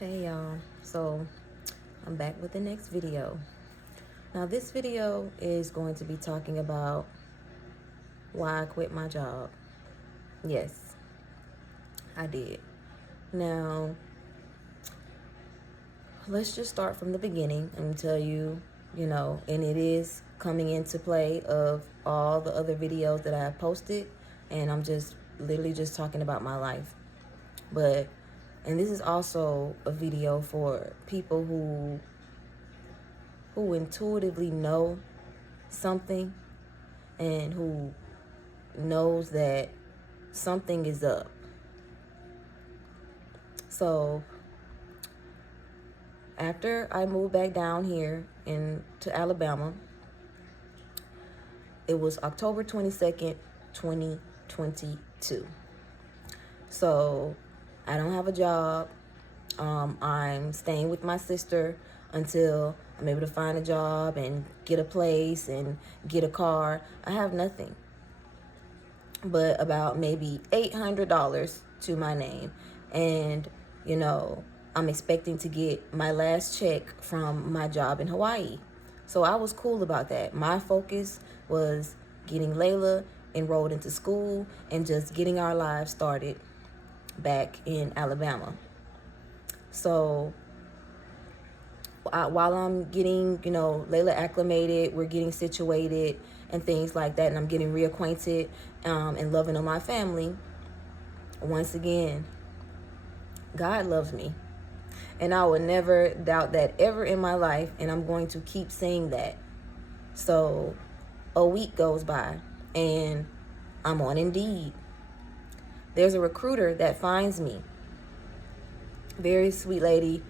Hey y'all, so I'm back with the next video. Now this video is going to be talking about why I quit my job. Yes, I did. Now, let's just start from the beginning and tell you, and it is coming into play of all the other videos that I have posted, and I'm just literally just talking about my life. And this is also a video for people who intuitively know something and who knows that something is up. So after I moved back down here to Alabama, it was October 22nd, 2022. So I don't have a job. I'm staying with my sister until I'm able to find a job and get a place and get a car. I have nothing but about maybe $800 to my name. And, I'm expecting to get my last check from my job in Hawaii. So I was cool about that. My focus was getting Layla enrolled into school and just getting our lives started back in Alabama. So while I'm getting, Layla acclimated, we're getting situated and things like that, and I'm getting reacquainted and loving on my family, once again, God loves me. And I will never doubt that ever in my life, and I'm going to keep saying that. So a week goes by, and I'm on Indeed. There's a recruiter that finds me. Very sweet lady.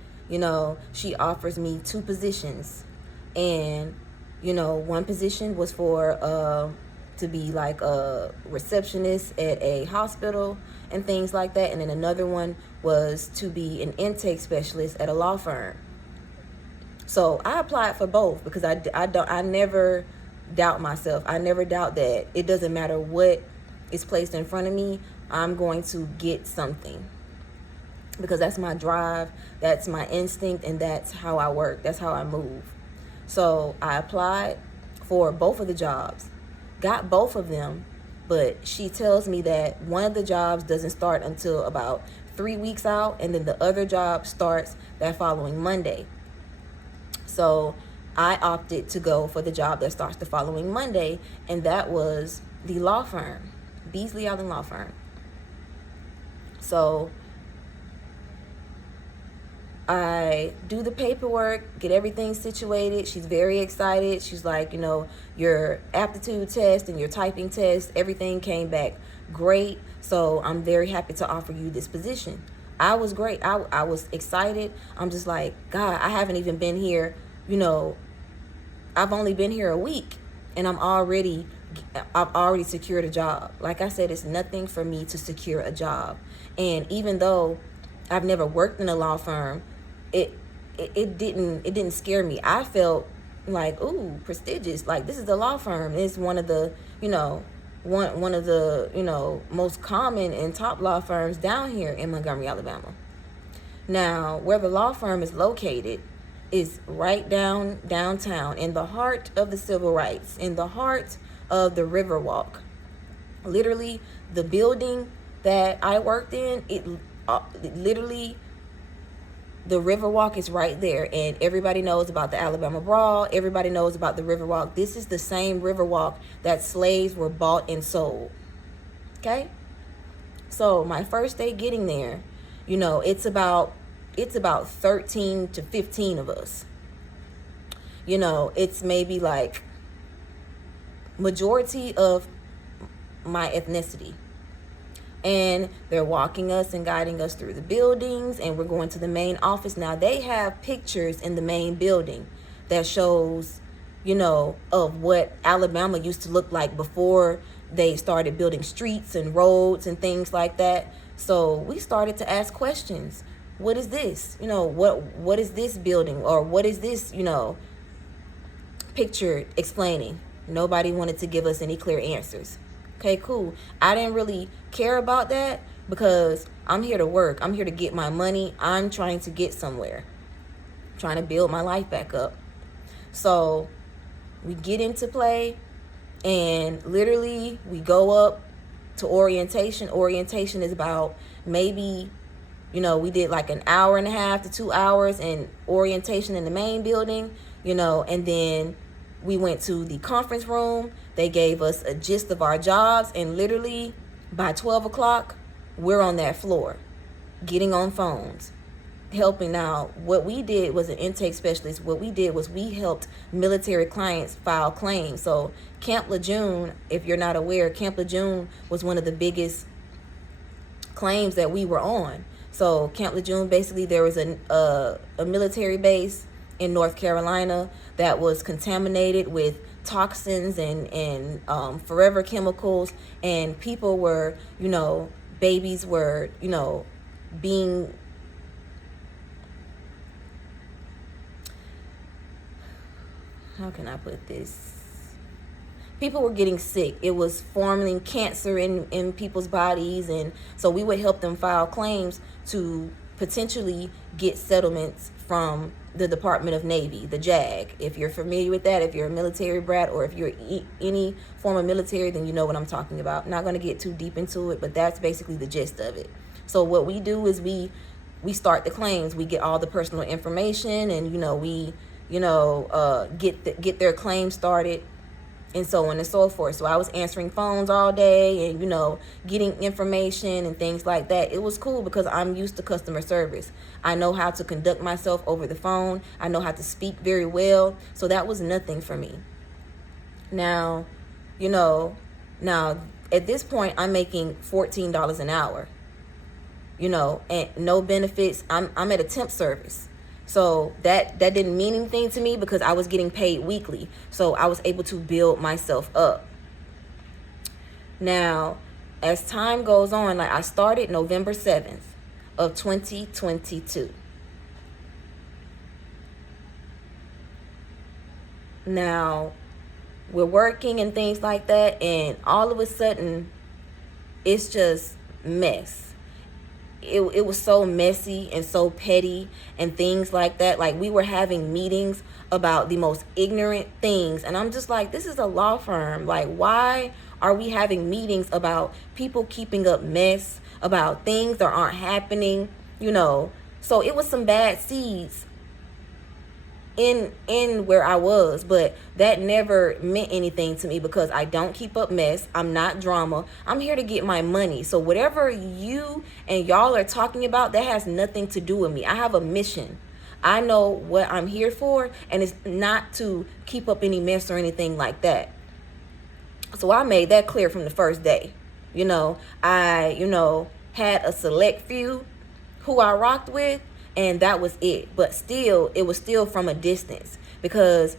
She offers me 2 positions. And, one position was for to be like a receptionist at a hospital and things like that. And then another one was to be an intake specialist at a law firm. So I applied for both because I never doubt myself. I never doubt that it doesn't matter what is placed in front of me, I'm going to get something. Because that's my drive, that's my instinct, and that's how I work, that's how I move. So I applied for both of the jobs, got both of them, but she tells me that one of the jobs doesn't start until about 3 weeks out, and then the other job starts that following Monday. So I opted to go for the job that starts the following Monday, and that was the law firm, Beasley Allen Law Firm. So I do the paperwork, get everything situated. She's very excited. She's like, your aptitude test and your typing test, everything came back great. So I'm very happy to offer you this position. I was great. I was excited. I'm just like, God, I haven't even been here. I've only been here a week, and I've already secured a job. Like I said, it's nothing for me to secure a job. And even though I've never worked in a law firm, it didn't scare me. I felt like, ooh, prestigious. Like, this is a law firm. It's one of the, one of the, most common and top law firms down here in Montgomery, Alabama. Now, where the law firm is located is right downtown, in the heart of the civil rights, in the heart of the Riverwalk. Literally, the building that I worked in, literally, the Riverwalk is right there, and everybody knows about the Alabama Brawl. Everybody knows about the Riverwalk. This is the same Riverwalk that slaves were bought and sold. Okay? So my first day getting there, it's about 13 to 15 of us. It's maybe like majority of my ethnicity. And they're walking us and guiding us through the buildings, and we're going to the main office. Now, they have pictures in the main building that shows, of what Alabama used to look like before they started building streets and roads and things like that. So we started to ask questions. What is this? What is this building? Or what is this, picture explaining? Nobody wanted to give us any clear answers. Okay, cool. I didn't really care about that because I'm here to work. I'm here to get my money. I'm trying to get somewhere, trying to build my life back up. So we get into play, and literally we go up to orientation. Orientation is about maybe, we did like an hour and a half to 2 hours in orientation in the main building, and then we went to the conference room. They gave us a gist of our jobs, and literally by 12 o'clock, we're on that floor, getting on phones, helping out. What we did was an intake specialist. What we did was we helped military clients file claims. So Camp Lejeune, if you're not aware, Camp Lejeune was one of the biggest claims that we were on. So Camp Lejeune, basically there was a military base in North Carolina that was contaminated with toxins and forever chemicals, and people were, babies were, being, how can I put this? People were getting sick. It was forming cancer in people's bodies. And so we would help them file claims to potentially get settlements from the Department of Navy, the JAG. If you're familiar with that, if you're a military brat, or if you're any form of military, then you know what I'm talking about. Not going to get too deep into it, but that's basically the gist of it. So what we do is we start the claims. We get all the personal information, and we get their claim started, and so on and so forth. So I was answering phones all day and, getting information and things like that. It was cool because I'm used to customer service. I know how to conduct myself over the phone. I know how to speak very well. So that was nothing for me. Now, at this point, I'm making $14 an hour, and no benefits. I'm at a temp service. So that didn't mean anything to me because I was getting paid weekly. So I was able to build myself up. Now, as time goes on, like I started November 7th of 2022. Now, we're working and things like that, and all of a sudden, it's just mess. It was so messy and so petty and things like that. Like, we were having meetings about the most ignorant things, and I'm just like, this is a law firm. Like, why are we having meetings about people keeping up mess, about things that aren't happening? So it was some bad seeds in where I was, but that never meant anything to me because I don't keep up mess. I'm not drama. I'm here to get my money. So whatever you and y'all are talking about, that has nothing to do with me. I have a mission. I know what I'm here for, and it's not to keep up any mess or anything like that. So I made that clear from the first day. I had a select few who I rocked with, and that was it. But still, it was still from a distance because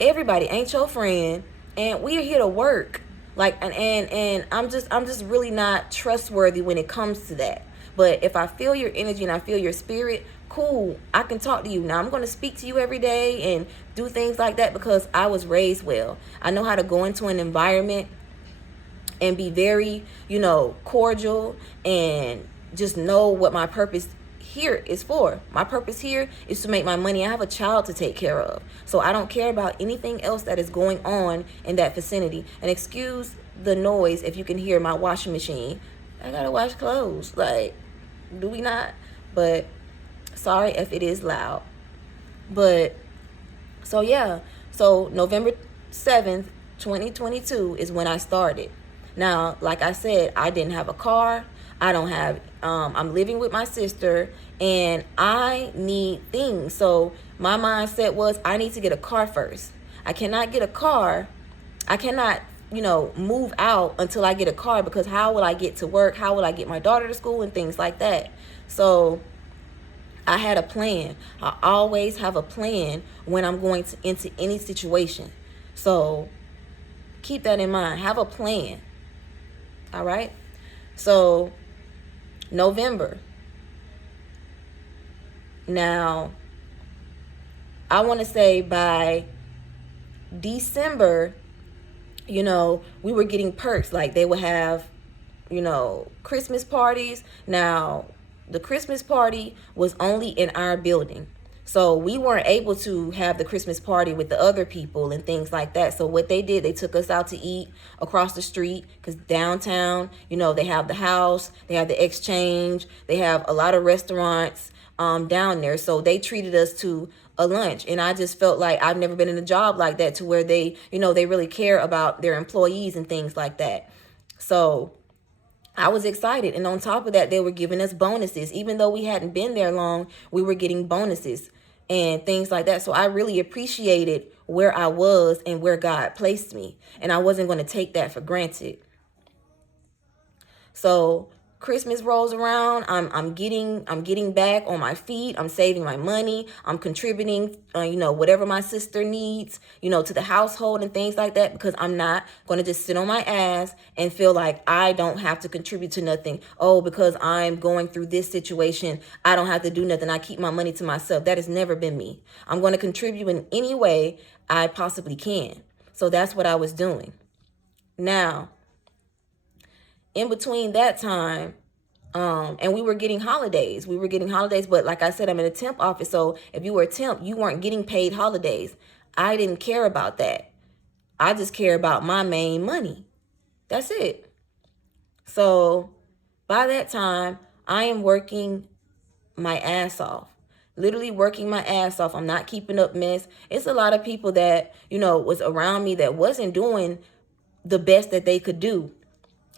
everybody ain't your friend, and we're here to work. Like, and I'm just really not trustworthy when it comes to that. But if I feel your energy and I feel your spirit, cool, I can talk to you. Now, I'm going to speak to you every day and do things like that because I was raised well. I know how to go into an environment and be very, cordial, and just know what my purpose here is for. My purpose here is to make my money. I have a child to take care of. So I don't care about anything else that is going on in that vicinity. And excuse the noise if you can hear my washing machine. I gotta wash clothes. Like, do we not? But sorry if it is loud. But so yeah. So November 7th, 2022 is when I started. Now, like I said, I didn't have a car. I don't have, I'm living with my sister, and I need things. So my mindset was, I need to get a car first. I cannot get a car. I cannot, move out until I get a car, because how will I get to work? How will I get my daughter to school and things like that? So I had a plan. I always have a plan when I'm going into any situation. So keep that in mind. Have a plan. All right? So November. Now, I want to say by December, we were getting perks. Like, they would have Christmas parties. Now, the Christmas party was only in our building. So we weren't able to have the Christmas party with the other people and things like that. So what they did, they took us out to eat across the street, because downtown, they have the house, they have the exchange, they have a lot of restaurants down there. So they treated us to a lunch. And I just felt like I've never been in a job like that, to where they really care about their employees and things like that. So I was excited. And on top of that, they were giving us bonuses. Even though we hadn't been there long, we were getting bonuses and things like that. So I really appreciated where I was and where God placed me. And I wasn't going to take that for granted. So Christmas rolls around, I'm getting back on my feet. I'm saving my money. I'm contributing, whatever my sister needs, to the household and things like that, because I'm not going to just sit on my ass and feel like I don't have to contribute to nothing. Oh, because I'm going through this situation, I don't have to do nothing. I keep my money to myself. That has never been me. I'm going to contribute in any way I possibly can. So that's what I was doing. Now, in between that time, and we were getting holidays. But like I said, I'm in a temp office. So if you were a temp, you weren't getting paid holidays. I didn't care about that. I just care about my main money. That's it. So by that time, I am working my ass off. Literally working my ass off. I'm not keeping up mess. It's a lot of people that, was around me that wasn't doing the best that they could do.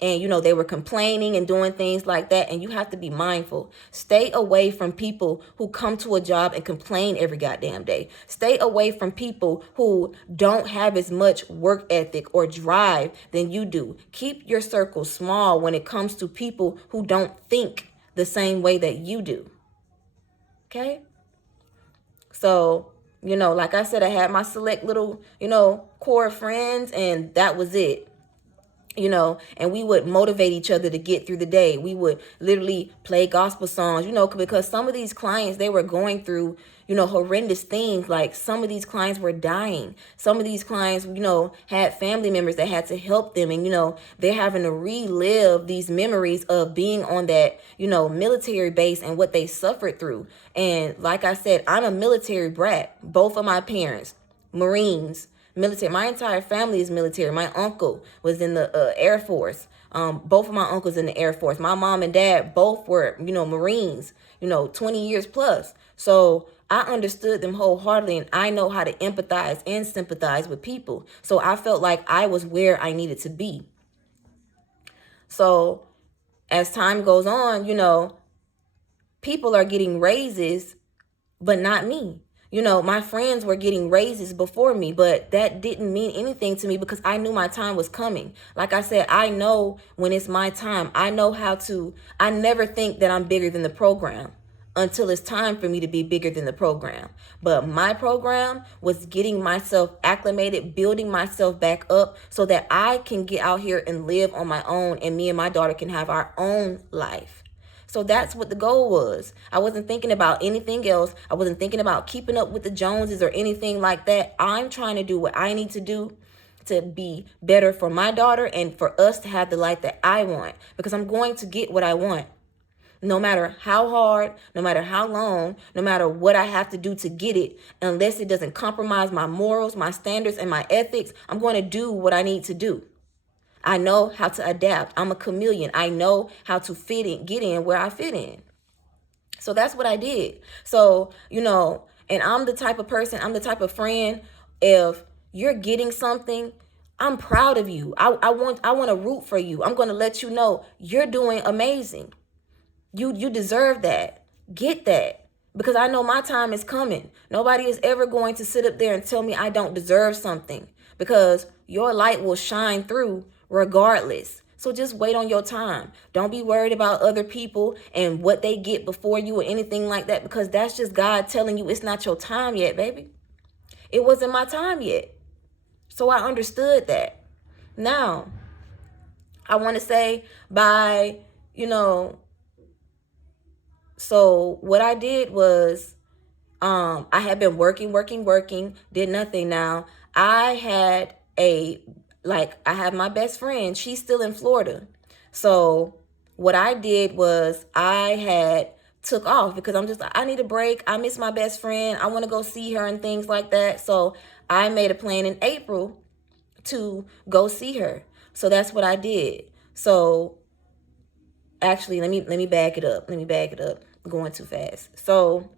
And, they were complaining and doing things like that. And you have to be mindful. Stay away from people who come to a job and complain every goddamn day. Stay away from people who don't have as much work ethic or drive than you do. Keep your circle small when it comes to people who don't think the same way that you do. Okay? So, like I said, I had my select little, core of friends, and that was it. And we would motivate each other to get through the day. We would literally play gospel songs, because some of these clients, they were going through, horrendous things. Like some of these clients were dying. Some of these clients, had family members that had to help them. And, they're having to relive these memories of being on that, military base and what they suffered through. And like I said, I'm a military brat. Both of my parents, Marines. Military. My entire family is military. My uncle was in the Air Force. Both of my uncles in the Air Force. My mom and dad both were, Marines, 20 years plus. So I understood them wholeheartedly, and I know how to empathize and sympathize with people. So I felt like I was where I needed to be. So as time goes on, people are getting raises, but not me. My friends were getting raises before me, but that didn't mean anything to me because I knew my time was coming. Like I said, I know when it's my time. I never think that I'm bigger than the program until it's time for me to be bigger than the program. But my program was getting myself acclimated, building myself back up so that I can get out here and live on my own, and me and my daughter can have our own life. So that's what the goal was. I wasn't thinking about anything else. I wasn't thinking about keeping up with the Joneses or anything like that. I'm trying to do what I need to do to be better for my daughter and for us to have the life that I want, because I'm going to get what I want. No matter how hard, no matter how long, no matter what I have to do to get it, unless it doesn't compromise my morals, my standards, and my ethics, I'm going to do what I need to do. I know how to adapt. I'm a chameleon. I know how to get in where I fit in. So that's what I did. So, and I'm the type of person, I'm the type of friend, if you're getting something, I'm proud of you. I want to root for you. I'm going to let you know you're doing amazing. You deserve that. Get that. Because I know my time is coming. Nobody is ever going to sit up there and tell me I don't deserve something, because your light will shine through regardless. So just wait on your time. Don't be worried about other people and what they get before you or anything like that, because that's just God telling you it's not your time yet, baby. It wasn't my time yet. So I understood that. Now, I want to say so what I did was, I had been working, did nothing. Now, I have my best friend. She's still in Florida. So what I did was I had took off because I'm just, I need a break. I miss my best friend. I want to go see her and things like that. So I made a plan in April to go see her. So that's what I did. So actually, let me back it up. Let me back it up. I'm going too fast. So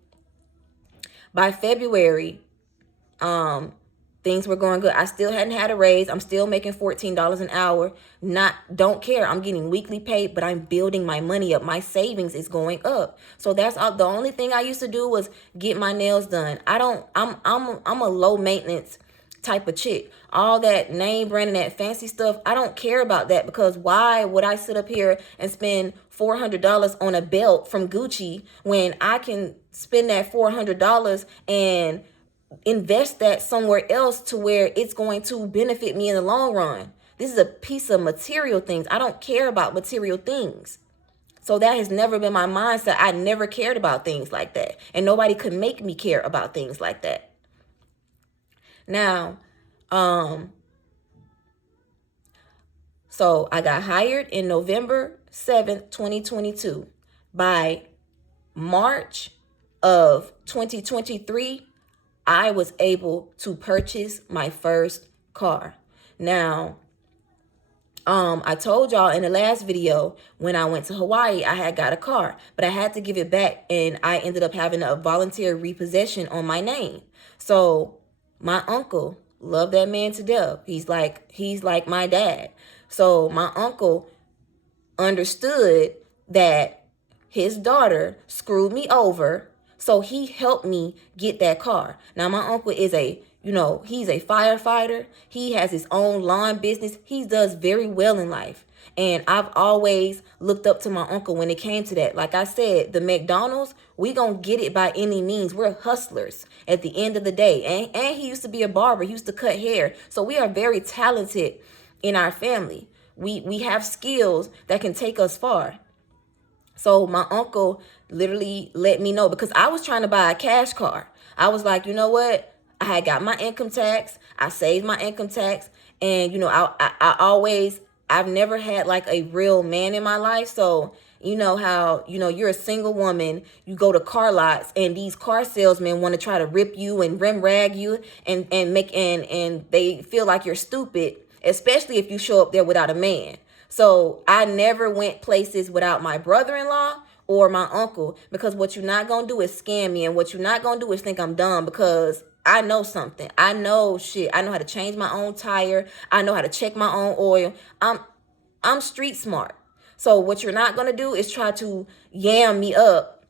by February, things were going good. I still hadn't had a raise. I'm still making $14 an hour. Don't care. I'm getting weekly pay, but I'm building my money up. My savings is going up. So that's all. The only thing I used to do was get my nails done. I'm a low maintenance type of chick. All that name brand and that fancy stuff, I don't care about that, because why would I sit up here and spend $400 on a belt from Gucci when I can spend that $400 and invest that somewhere else to where it's going to benefit me in the long run? This is a piece of material things. I don't care about material things. So that has never been my mindset. I never cared about things like that. And nobody could make me care about things like that. Now, so I got hired in November 7th, 2022. By March of 2023, I was able to purchase my first car. Now, I told y'all in the last video, when I went to Hawaii, I had got a car, but I had to give it back, and I ended up having a voluntary repossession on my name. So my uncle, loved that man to death. He's like my dad. So my uncle understood that his daughter screwed me over, so he helped me get that car. Now my uncle is he's a firefighter. He has his own lawn business. He does very well in life. And I've always looked up to my uncle when it came to that. Like I said, the McDonald's, we gonna get it by any means. We're hustlers at the end of the day. And he used to be a barber. He used to cut hair. So we are very talented in our family. We have skills that can take us far. So my uncle literally let me know, because I was trying to buy a cash car. I was like, you know what? I had got my income tax. I saved my income tax. And, I've never had like a real man in my life. So, you know how, you're a single woman, you go to car lots and these car salesmen want to try to rip you and rim rag you and they feel like you're stupid, especially if you show up there without a man. So I never went places without my brother-in-law or my uncle, because what you're not going to do is scam me. And what you're not going to do is think I'm dumb, because I know something. I know shit. I know how to change my own tire. I know how to check my own oil. I'm street smart. So what you're not going to do is try to yam me up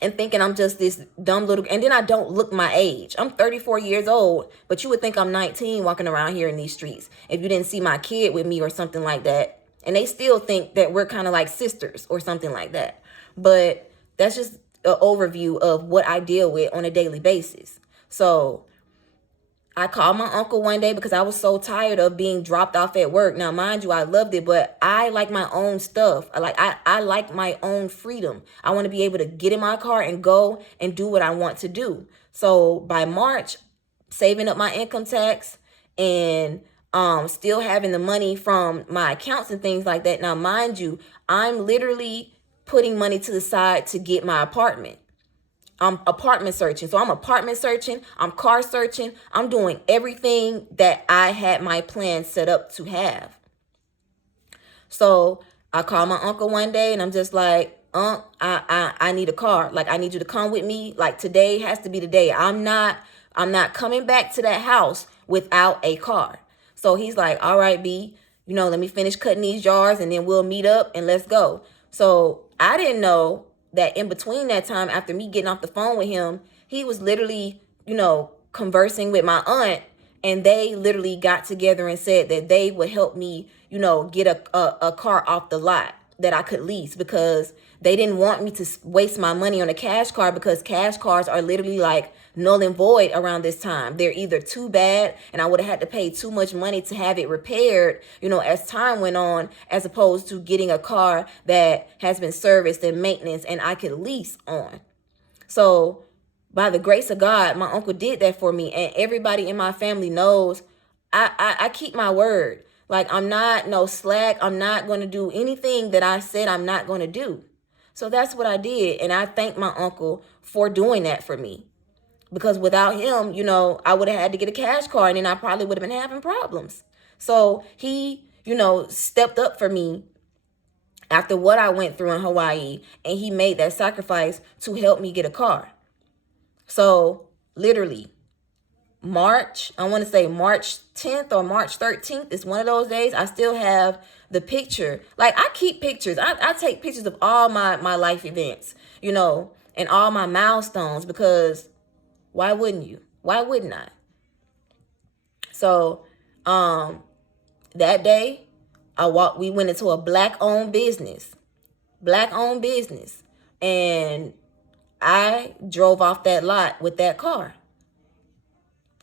and thinking I'm just this dumb little, and then I don't look my age. I'm 34 years old, but you would think I'm 19 walking around here in these streets if you didn't see my kid with me or something like that. And they still think that we're kind of like sisters or something like that. But that's just an overview of what I deal with on a daily basis. So I called my uncle one day because I was so tired of being dropped off at work. Now, mind you, I loved it, but I like my own stuff. I like my own freedom. I want to be able to get in my car and go and do what I want to do. So by March, saving up my income tax and still having the money from my accounts and things like that. Now, mind you, I'm literally putting money to the side to get my apartment. I'm apartment searching. So I'm apartment searching. I'm car searching. I'm doing everything that I had my plan set up to have. So I called my uncle one day and I'm just like, I need a car. Like, I need you to come with me. Like, today has to be the day. I'm not coming back to that house without a car. So he's like, all right, B, let me finish cutting these jars and then we'll meet up and let's go. So I didn't know that in between that time, after me getting off the phone with him, he was literally, conversing with my aunt, and they literally got together and said that they would help me, get a car off the lot that I could lease, because they didn't want me to waste my money on a cash car, because cash cars are literally like null and void around this time. They're either too bad and I would have had to pay too much money to have it repaired, as time went on, as opposed to getting a car that has been serviced and maintenance and I could lease on. So by the grace of God, my uncle did that for me, and everybody in my family knows I keep my word. Like, I'm not no slack. I'm not going to do anything that I said I'm not going to do. So that's what I did. And I thank my uncle for doing that for me. Because without him, I would have had to get a cash card and then I probably would have been having problems. So he, stepped up for me after what I went through in Hawaii, and he made that sacrifice to help me get a car. So literally, I want to say March 10th or March 13th is one of those days. I still have the picture. Like, I keep pictures. I take pictures of all my life events, and all my milestones, because why wouldn't you? Why wouldn't I? So that day, we went into a black-owned business. And I drove off that lot with that car.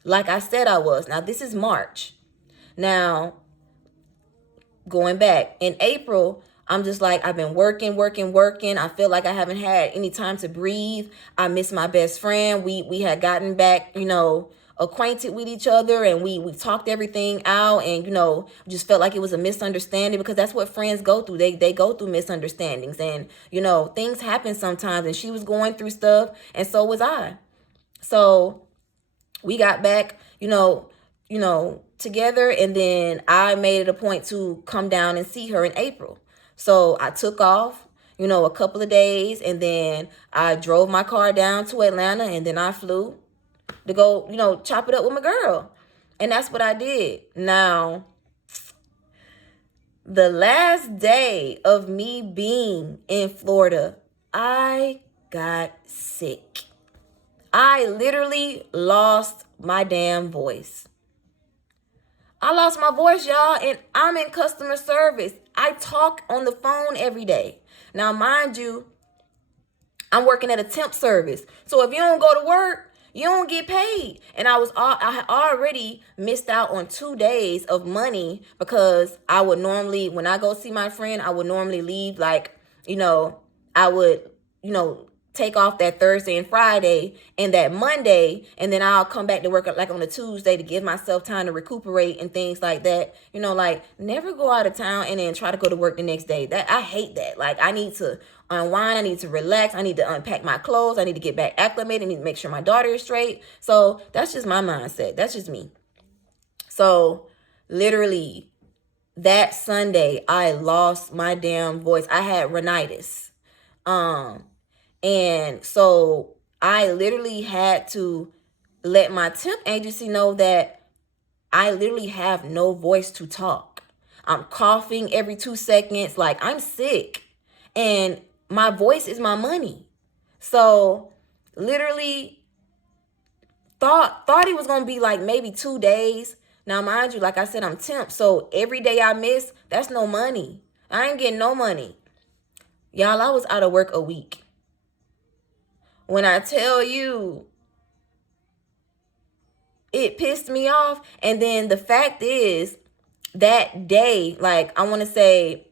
Like I said I was. Now, this is March. Now, going back, in April, I'm just like, I've been working. I feel like I haven't had any time to breathe. I miss my best friend. We had gotten back, acquainted with each other, and we talked everything out, and, just felt like it was a misunderstanding, because that's what friends go through. They go through misunderstandings, and, things happen sometimes, and she was going through stuff, and so was I. So we got back, together, and then I made it a point to come down and see her in April. So I took off, a couple of days, and then I drove my car down to Atlanta, and then I flew to go, chop it up with my girl. And that's what I did. Now, the last day of me being in Florida, I got sick. I literally lost my damn voice. I lost my voice, y'all, and I'm in customer service. I talk on the phone every day. Now, mind you, I'm working at a temp service. So if you don't go to work, you don't get paid. And I had already missed out on 2 days of money, because I would normally, when I go see my friend, I would normally leave, like, I would, take off that Thursday and Friday and that Monday, and then I'll come back to work like on a Tuesday to give myself time to recuperate and things like that. Like, never go out of town and then try to go to work the next day. That, I hate that. Like, I need to unwind. I need to relax. I need to unpack my clothes. I need to get back acclimated. I need to make sure my daughter is straight. So that's just my mindset. That's just me. So literally that Sunday, I lost my damn voice. I had rhinitis. And so I literally had to let my temp agency know that I literally have no voice to talk. I'm coughing every 2 seconds. Like, I'm sick, and my voice is my money. So literally thought it was going to be like maybe 2 days. Now, mind you, like I said, I'm temp. So every day I miss, that's no money. I ain't getting no money. Y'all, I was out of work a week. When I tell you, it pissed me off. And then the fact is, that day, like, I want to say,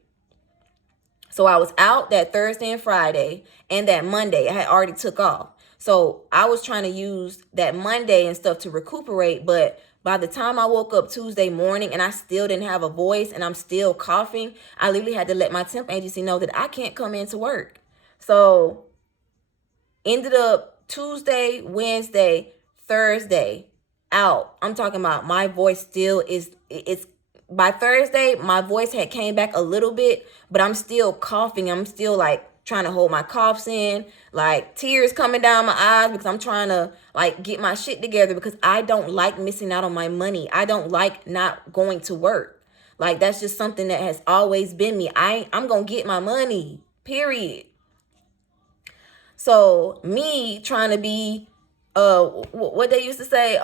so I was out that Thursday and Friday, and that Monday I had already took off. So I was trying to use that Monday and stuff to recuperate, but by the time I woke up Tuesday morning and I still didn't have a voice and I'm still coughing, I literally had to let my temp agency know that I can't come into work. So ended up Tuesday, Wednesday, Thursday out. I'm talking about my voice still it's by Thursday, my voice had came back a little bit, but I'm still coughing. I'm still like trying to hold my coughs in, like tears coming down my eyes, because I'm trying to like get my shit together, because I don't like missing out on my money. I don't like not going to work. Like, that's just something that has always been me. I'm going to get my money, period. So me trying to be, what they used to say,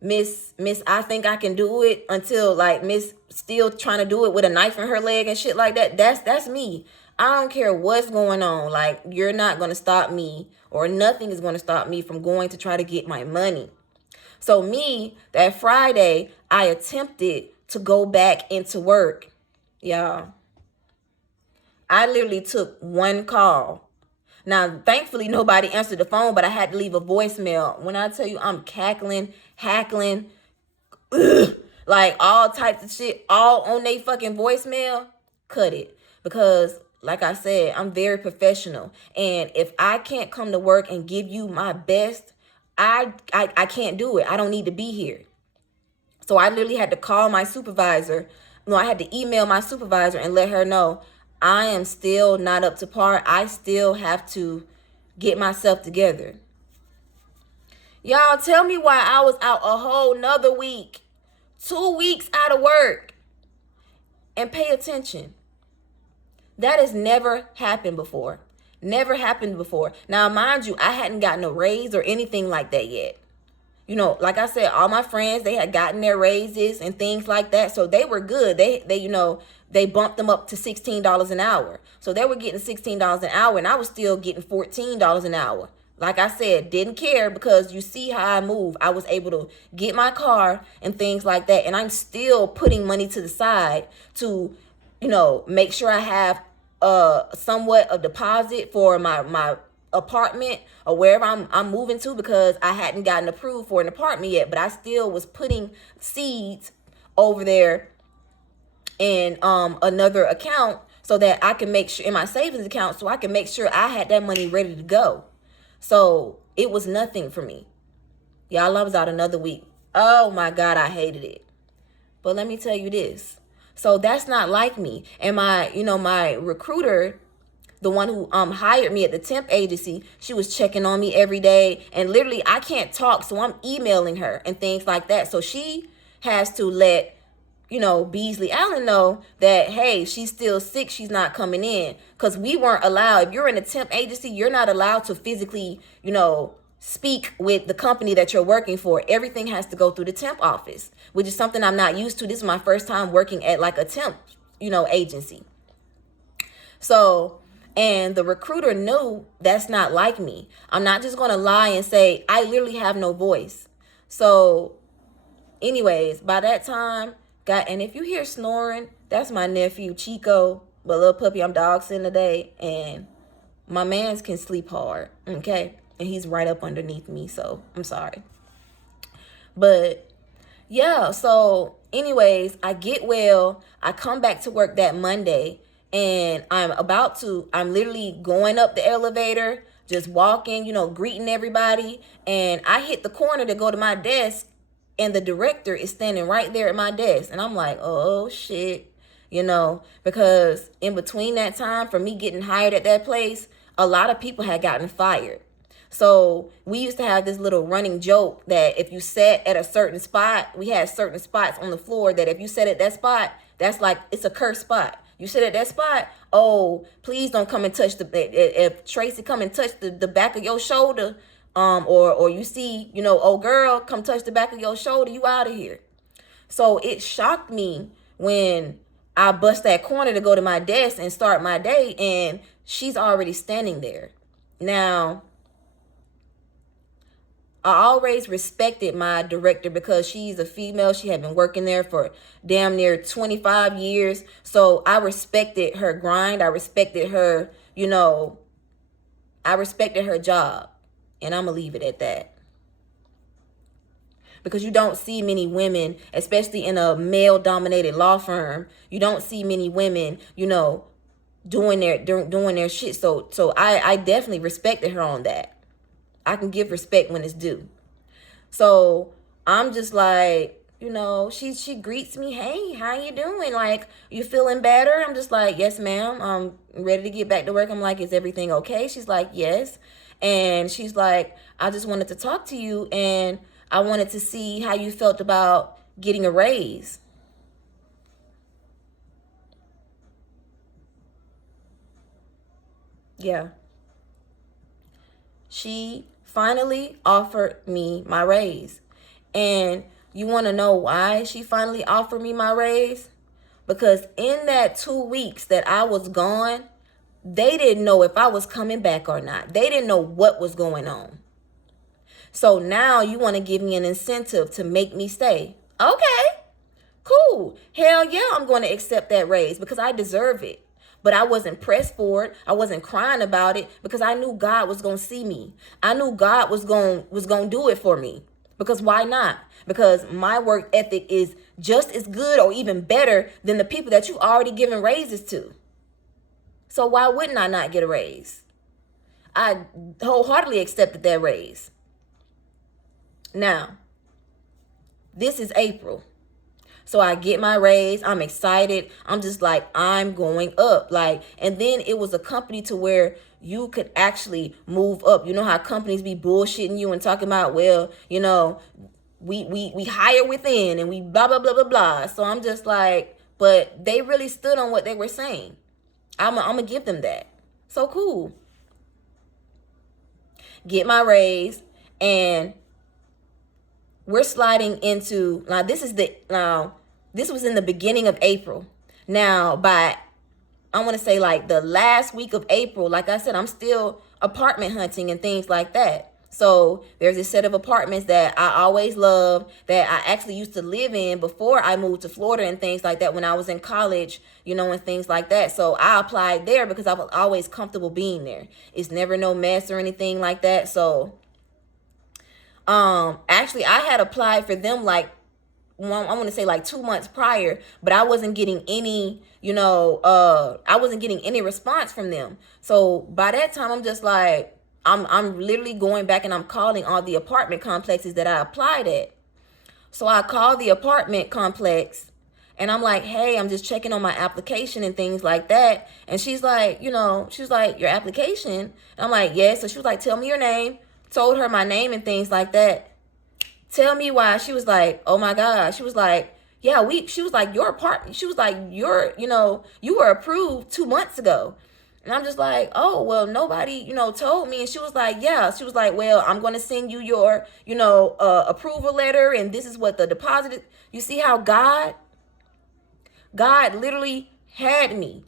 Miss, I think I can do it, until like Miss still trying to do it with a knife in her leg and shit like that. That's me. I don't care what's going on. Like, you're not going to stop me, or nothing is going to stop me from going to try to get my money. So me, that Friday, I attempted to go back into work. Y'all, I literally took one call. Now, thankfully, nobody answered the phone, but I had to leave a voicemail. When I tell you I'm cackling, hackling, like all types of shit, all on they fucking voicemail, cut it. Because like I said, I'm very professional. And if I can't come to work and give you my best, I can't do it. I don't need to be here. So I literally had to call my supervisor. No, I had to email my supervisor and let her know I am still not up to par. I still have to get myself together. Y'all, tell me why I was out a whole nother week, 2 weeks out of work, and pay attention. That has never happened before. Never happened before. Now, mind you, I hadn't gotten a raise or anything like that yet. You know, like I said, all my friends, they had gotten their raises and things like that. So they were good. They bumped them up to $16 an hour. So they were getting $16 an hour and I was still getting $14 an hour. Like I said, didn't care because you see how I move. I was able to get my car and things like that. And I'm still putting money to the side to, make sure I have somewhat a deposit for my apartment or wherever I'm moving to, because I hadn't gotten approved for an apartment yet, but I still was putting seeds over there in another account so that I can make sure, in my savings account, so I can make sure I had that money ready to go. So it was nothing for me. Y'all, I was out another week. Oh my God, I hated it. But let me tell you this. So that's not like me. And my recruiter, the one who hired me at the temp agency, she was checking on me every day. And literally, I can't talk, so I'm emailing her and things like that. So she has to let, Beasley Allen know that, hey, she's still sick. She's not coming in. Because we weren't allowed. If you're in a temp agency, you're not allowed to physically, speak with the company that you're working for. Everything has to go through the temp office, which is something I'm not used to. This is my first time working at like a temp, agency. So, and the recruiter knew that's not like me. I'm not just going to lie and say, I literally have no voice. So anyways, by that time, and if you hear snoring, that's my nephew, Chico, but little puppy, I'm dog sitting today, and my mans can sleep hard, okay? And he's right up underneath me, so I'm sorry. But yeah, so anyways, I get well. I come back to work that Monday, and I'm literally going up the elevator, just walking, greeting everybody. And I hit the corner to go to my desk, and the director is standing right there at my desk. And I'm like, oh, shit, because in between that time for me getting hired at that place, a lot of people had gotten fired. So we used to have this little running joke that if you sat at a certain spot, we had certain spots on the floor that if you sat at that spot, that's like, it's a cursed spot. You sit at that spot, oh, please don't come and touch if Tracy come and touch the back of your shoulder, or you see, oh girl, come touch the back of your shoulder, you out of here. So it shocked me when I bust that corner to go to my desk and start my day, and she's already standing there. Now, I always respected my director because she's a female. She had been working there for damn near 25 years. So I respected her grind. I respected her, I respected her job. And I'm going to leave it at that. Because you don't see many women, especially in a male-dominated law firm, you don't see many women, doing their shit. So I definitely respected her on that. I can give respect when it's due. So I'm just like, she greets me. Hey, how you doing? Like, you feeling better? I'm just like, yes, ma'am. I'm ready to get back to work. I'm like, is everything okay? She's like, yes. And she's like, I just wanted to talk to you, and I wanted to see how you felt about getting a raise. Yeah. She finally offered me my raise. And you want to know why she finally offered me my raise? Because in that 2 weeks that I was gone, they didn't know if I was coming back or not. They didn't know what was going on. So now you want to give me an incentive to make me stay. Okay, cool. Hell yeah, I'm going to accept that raise because I deserve it. But I wasn't pressed for it. I wasn't crying about it because I knew God was going to see me. I knew God was going to do it for me. Because why not? Because my work ethic is just as good or even better than the people that you already given raises to. So why wouldn't I not get a raise? I wholeheartedly accepted that raise. Now, this is April. So I get my raise. I'm excited. I'm just like, I'm going up. Like, and then it was a company to where you could actually move up. You know how companies be bullshitting you and talking about, well, you know, we hire within and we blah, blah, blah, blah, blah. So I'm just like, but they really stood on what they were saying. I'm going to give them that. So cool. Get my raise, and we're sliding into, this was in the beginning of April. Now, I want to say like the last week of April, like I said, I'm still apartment hunting and things like that. So there's a set of apartments that I always loved, that I actually used to live in before I moved to Florida and things like that when I was in college, you know, and things like that. So I applied there because I was always comfortable being there. It's never no mess or anything like that. So actually I had applied for them like, I want to say like 2 months prior, but I wasn't getting any, I wasn't getting any response from them. So by that time, I'm just like, I'm literally going back and I'm calling all the apartment complexes that I applied at. So I called the apartment complex and I'm like, hey, I'm just checking on my application and things like that. And she's like, your application? And I'm like, yes. So she was like, tell me your name. Told her my name and things like that. Tell me why. She was like, oh my God. She was like, yeah, she was like, your apartment. She was like, you were approved 2 months ago. And I'm just like, oh, well, nobody, told me. And she was like, yeah. She was like, well, I'm going to send you your, approval letter. And this is what the deposit is. You see how God literally had me.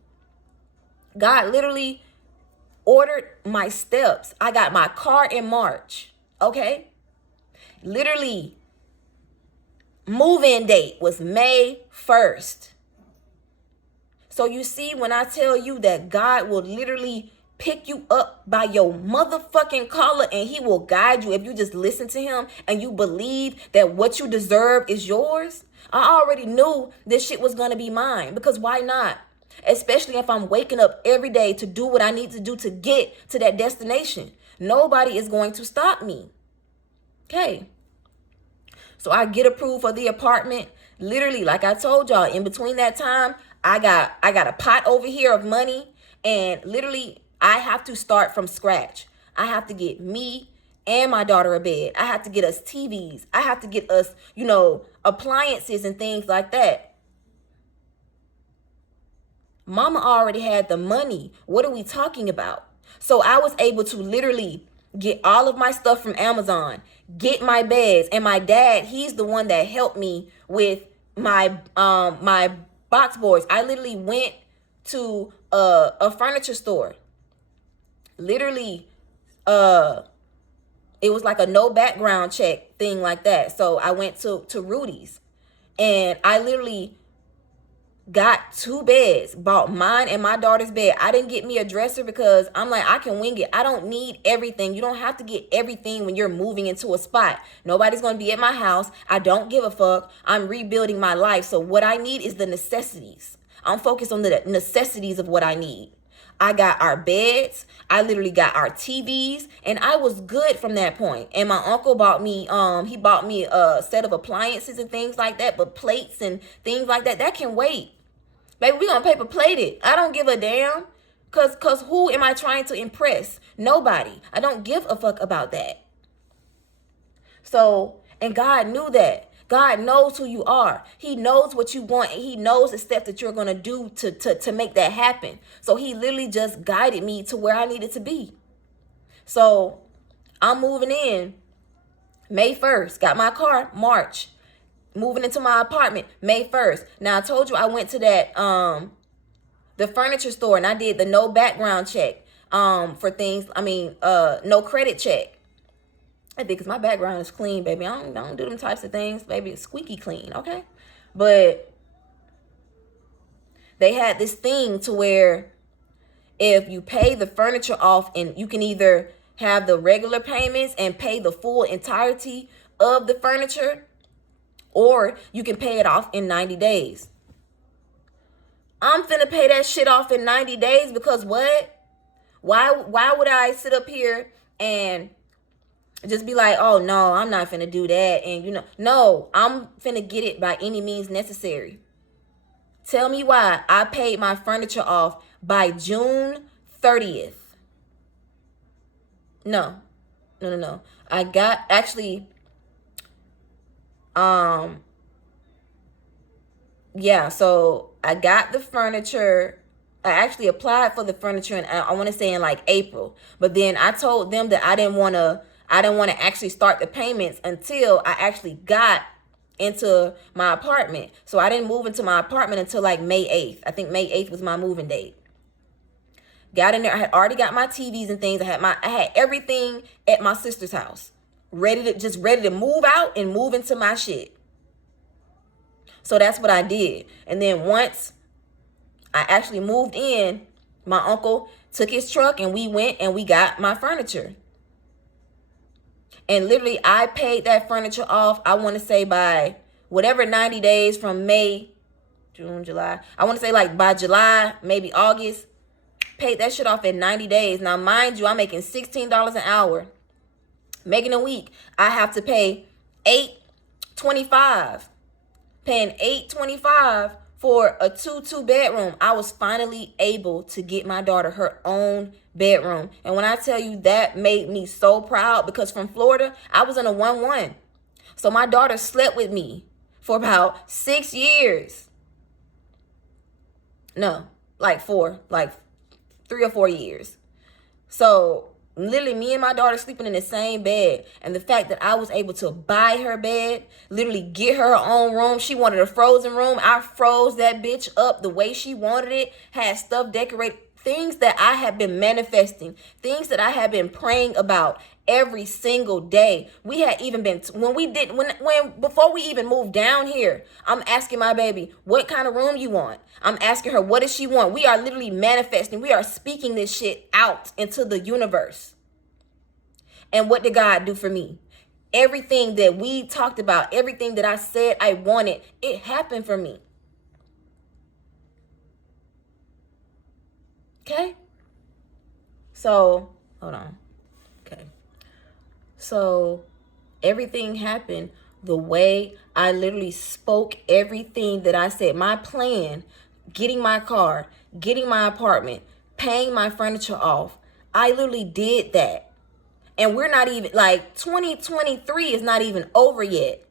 God literally ordered my steps. I got my car in March. Okay. Literally, move-in date was May 1st. So you see, when I tell you that God will literally pick you up by your motherfucking collar and he will guide you if you just listen to him and you believe that what you deserve is yours. I already knew this shit was going to be mine, because why not? Especially if I'm waking up every day to do what I need to do to get to that destination. Nobody is going to stop me. Okay. So I get approved for the apartment. Literally, like I told y'all, in between that time, I got a pot over here of money, and literally I have to start from scratch. I have to get me and my daughter a bed. I have to get us TVs. I have to get us, appliances and things like that. Mama already had the money. What are we talking about? So I was able to literally get all of my stuff from Amazon, get my beds, and my dad, he's the one that helped me with my my box boards. I literally went to a furniture store. Literally, it was like a no background check thing like that. So I went to Rudy's, and I literally got 2 beds, bought mine and my daughter's bed. I didn't get me a dresser because I'm like, I can wing it. I don't need everything. You don't have to get everything when you're moving into a spot. Nobody's going to be at my house. I don't give a fuck. I'm rebuilding my life. So what I need is the necessities. I'm focused on the necessities of what I need. I got our beds. I literally got our TVs, and I was good from that point. And my uncle bought me, he bought me a set of appliances and things like that, but plates and things like that can wait. Baby, we're going to paper plate it. I don't give a damn. Cause who am I trying to impress? Nobody. I don't give a fuck about that. So, and God knew that. God knows who you are. He knows what you want, and he knows the steps that you're going to do to make that happen. So he literally just guided me to where I needed to be. So I'm moving in May 1st. Got my car March. Moving into my apartment May 1st. Now I told you I went to that the furniture store, and I did the no background check for things. No credit check. I think because my background is clean, baby. I don't do them types of things, baby. It's squeaky clean, okay? But they had this thing to where if you pay the furniture off, and you can either have the regular payments and pay the full entirety of the furniture, or you can pay it off in 90 days. I'm finna pay that shit off in 90 days because what? Why would I sit up here and just be like, oh no, I'm not finna do that? And no, I'm finna get it by any means necessary. Tell me why I paid my furniture off by June 30th. No. I got so I got the furniture. I actually applied for the furniture, and I want to say in like April. But then I told them that I didn't want to actually start the payments until I actually got into my apartment. So I didn't move into my apartment until like May 8th. I think May 8th was my moving date. Got in there. I had already got my TVs and things. I had everything at my sister's house, ready to move out and move into my shit. So that's what I did. And then once I actually moved in, my uncle took his truck and we went and we got my furniture. And literally I paid that furniture off, I want to say by whatever 90 days from May, June, July. I want to say like by July, maybe August. Paid that shit off in 90 days. Now, mind you, I'm making $16 an hour. Making a week, I have to pay $8.25. Paying $8.25 for a 2 bedroom. I was finally able to get my daughter her own bedroom. And when I tell you, that made me so proud, because from Florida, I was in a 1-1. So my daughter slept with me for about 6 years. No, like 3 or 4 years. So literally me and my daughter sleeping in the same bed. And the fact that I was able to buy her bed, literally get her own room. She wanted a frozen room. I froze that bitch up the way she wanted it. Had stuff decorated. Things that I have been manifesting. Things that I have been praying about every single day. We had even been, before we even moved down here, I'm asking my baby, what kind of room you want? I'm asking her, what does she want? We are literally manifesting. We are speaking this shit out into the universe. And what did God do for me? Everything that we talked about, everything that I said I wanted, it happened for me. Okay? So, hold on. Okay. So, everything happened the way I literally spoke everything that I said. My plan, getting my car, getting my apartment, paying my furniture off. I literally did that. And we're not even, 2023 is not even over yet.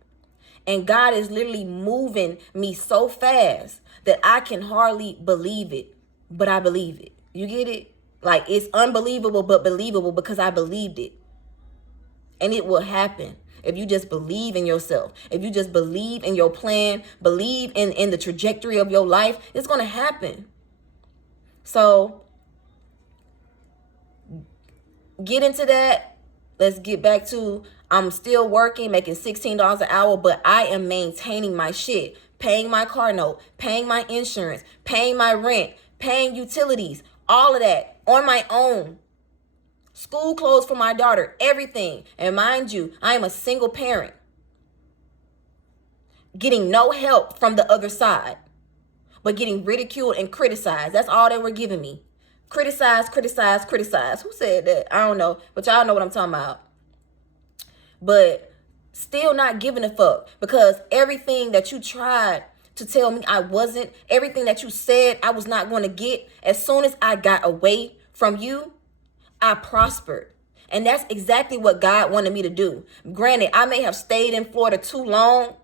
And God is literally moving me so fast that I can hardly believe it. But I believe it. You get it? It's unbelievable but believable because I believed it. And it will happen if you just believe in yourself. If you just believe in your plan, believe in the trajectory of your life, it's going to happen. So get into that. Let's get back to, I'm still working, making $16 an hour, but I am maintaining my shit, paying my car note, paying my insurance, paying my rent, paying utilities, all of that on my own. School clothes for my daughter, everything. And mind you, I am a single parent. Getting no help from the other side, but getting ridiculed and criticized. That's all they were giving me. Criticize. Who said that? I don't know, but y'all know what I'm talking about. But still not giving a fuck, because everything that you tried to tell me I wasn't, everything that you said I was not going to get, as soon as I got away from you, I prospered. And that's exactly what God wanted me to do. Granted, I may have stayed in Florida too long,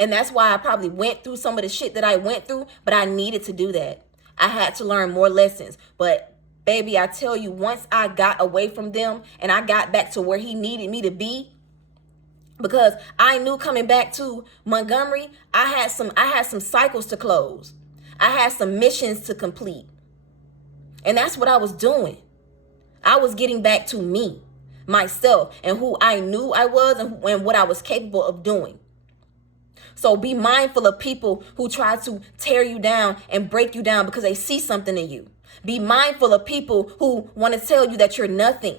and that's why I probably went through some of the shit that I went through, but I needed to do that. I had to learn more lessons. But baby, I tell you, once I got away from them and I got back to where he needed me to be, because I knew coming back to Montgomery, I had some cycles to close. I had some missions to complete. And that's what I was doing. I was getting back to me, myself, and who I knew I was and what I was capable of doing. So be mindful of people who try to tear you down and break you down because they see something in you. Be mindful of people who want to tell you that you're nothing.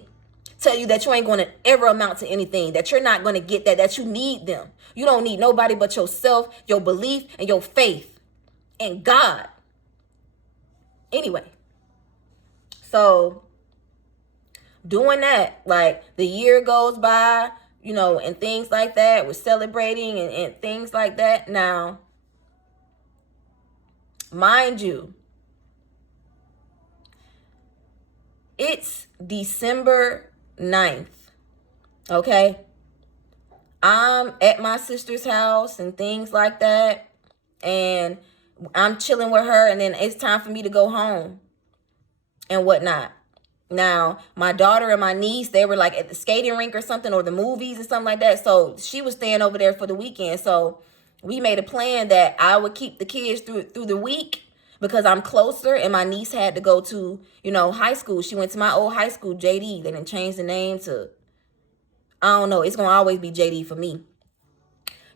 tell you that you ain't going to ever amount to anything, that you're not going to get that you need them. You don't need nobody but yourself, your belief, and your faith in God. Anyway, so doing that, like the year goes by, you know, and things like that. We're celebrating and things like that. Now, mind you, it's December 9th, okay? I'm at my sister's house and things like that, and I'm chilling with her, and then it's time for me to go home and whatnot. Now, my daughter and my niece, they were like at the skating rink or something, or the movies or something like that. So she was staying over there for the weekend. So we made a plan that I would keep the kids through the week because I'm closer, and my niece had to go to, you know, high school. She went to my old high school, JD. They didn't change the name to, I don't know. It's going to always be JD for me,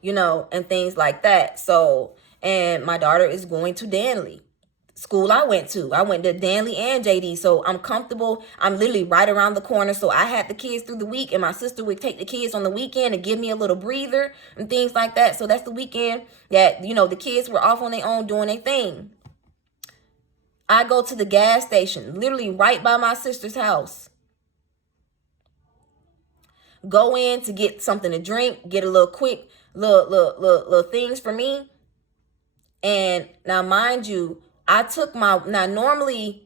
you know, and things like that. So, and my daughter is going to Danley. School I went to Danley and JD, so I'm comfortable. I'm literally right around the corner. So I had the kids through the week, and my sister would take the kids on the weekend and give me a little breather and things like that. So that's the weekend that, you know, the kids were off on their own doing their thing. I go to the gas station, literally right by my sister's house. Go in to get something to drink, get a little quick little things for me. And now, mind you, now normally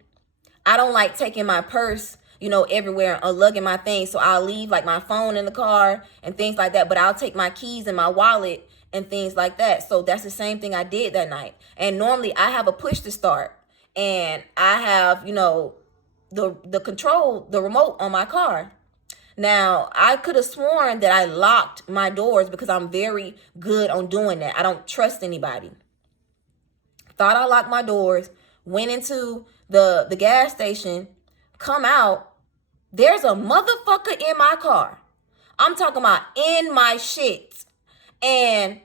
I don't like taking my purse, you know, everywhere or lugging my things. So I'll leave like my phone in the car and things like that. But I'll take my keys and my wallet and things like that. So that's the same thing I did that night. And normally I have a push to start, and I have, you know, the remote on my car. Now, I could have sworn that I locked my doors because I'm very good on doing that. I don't trust anybody. Thought I locked my doors, went into the gas station, come out, there's a motherfucker in my car. I'm talking about in my shit. And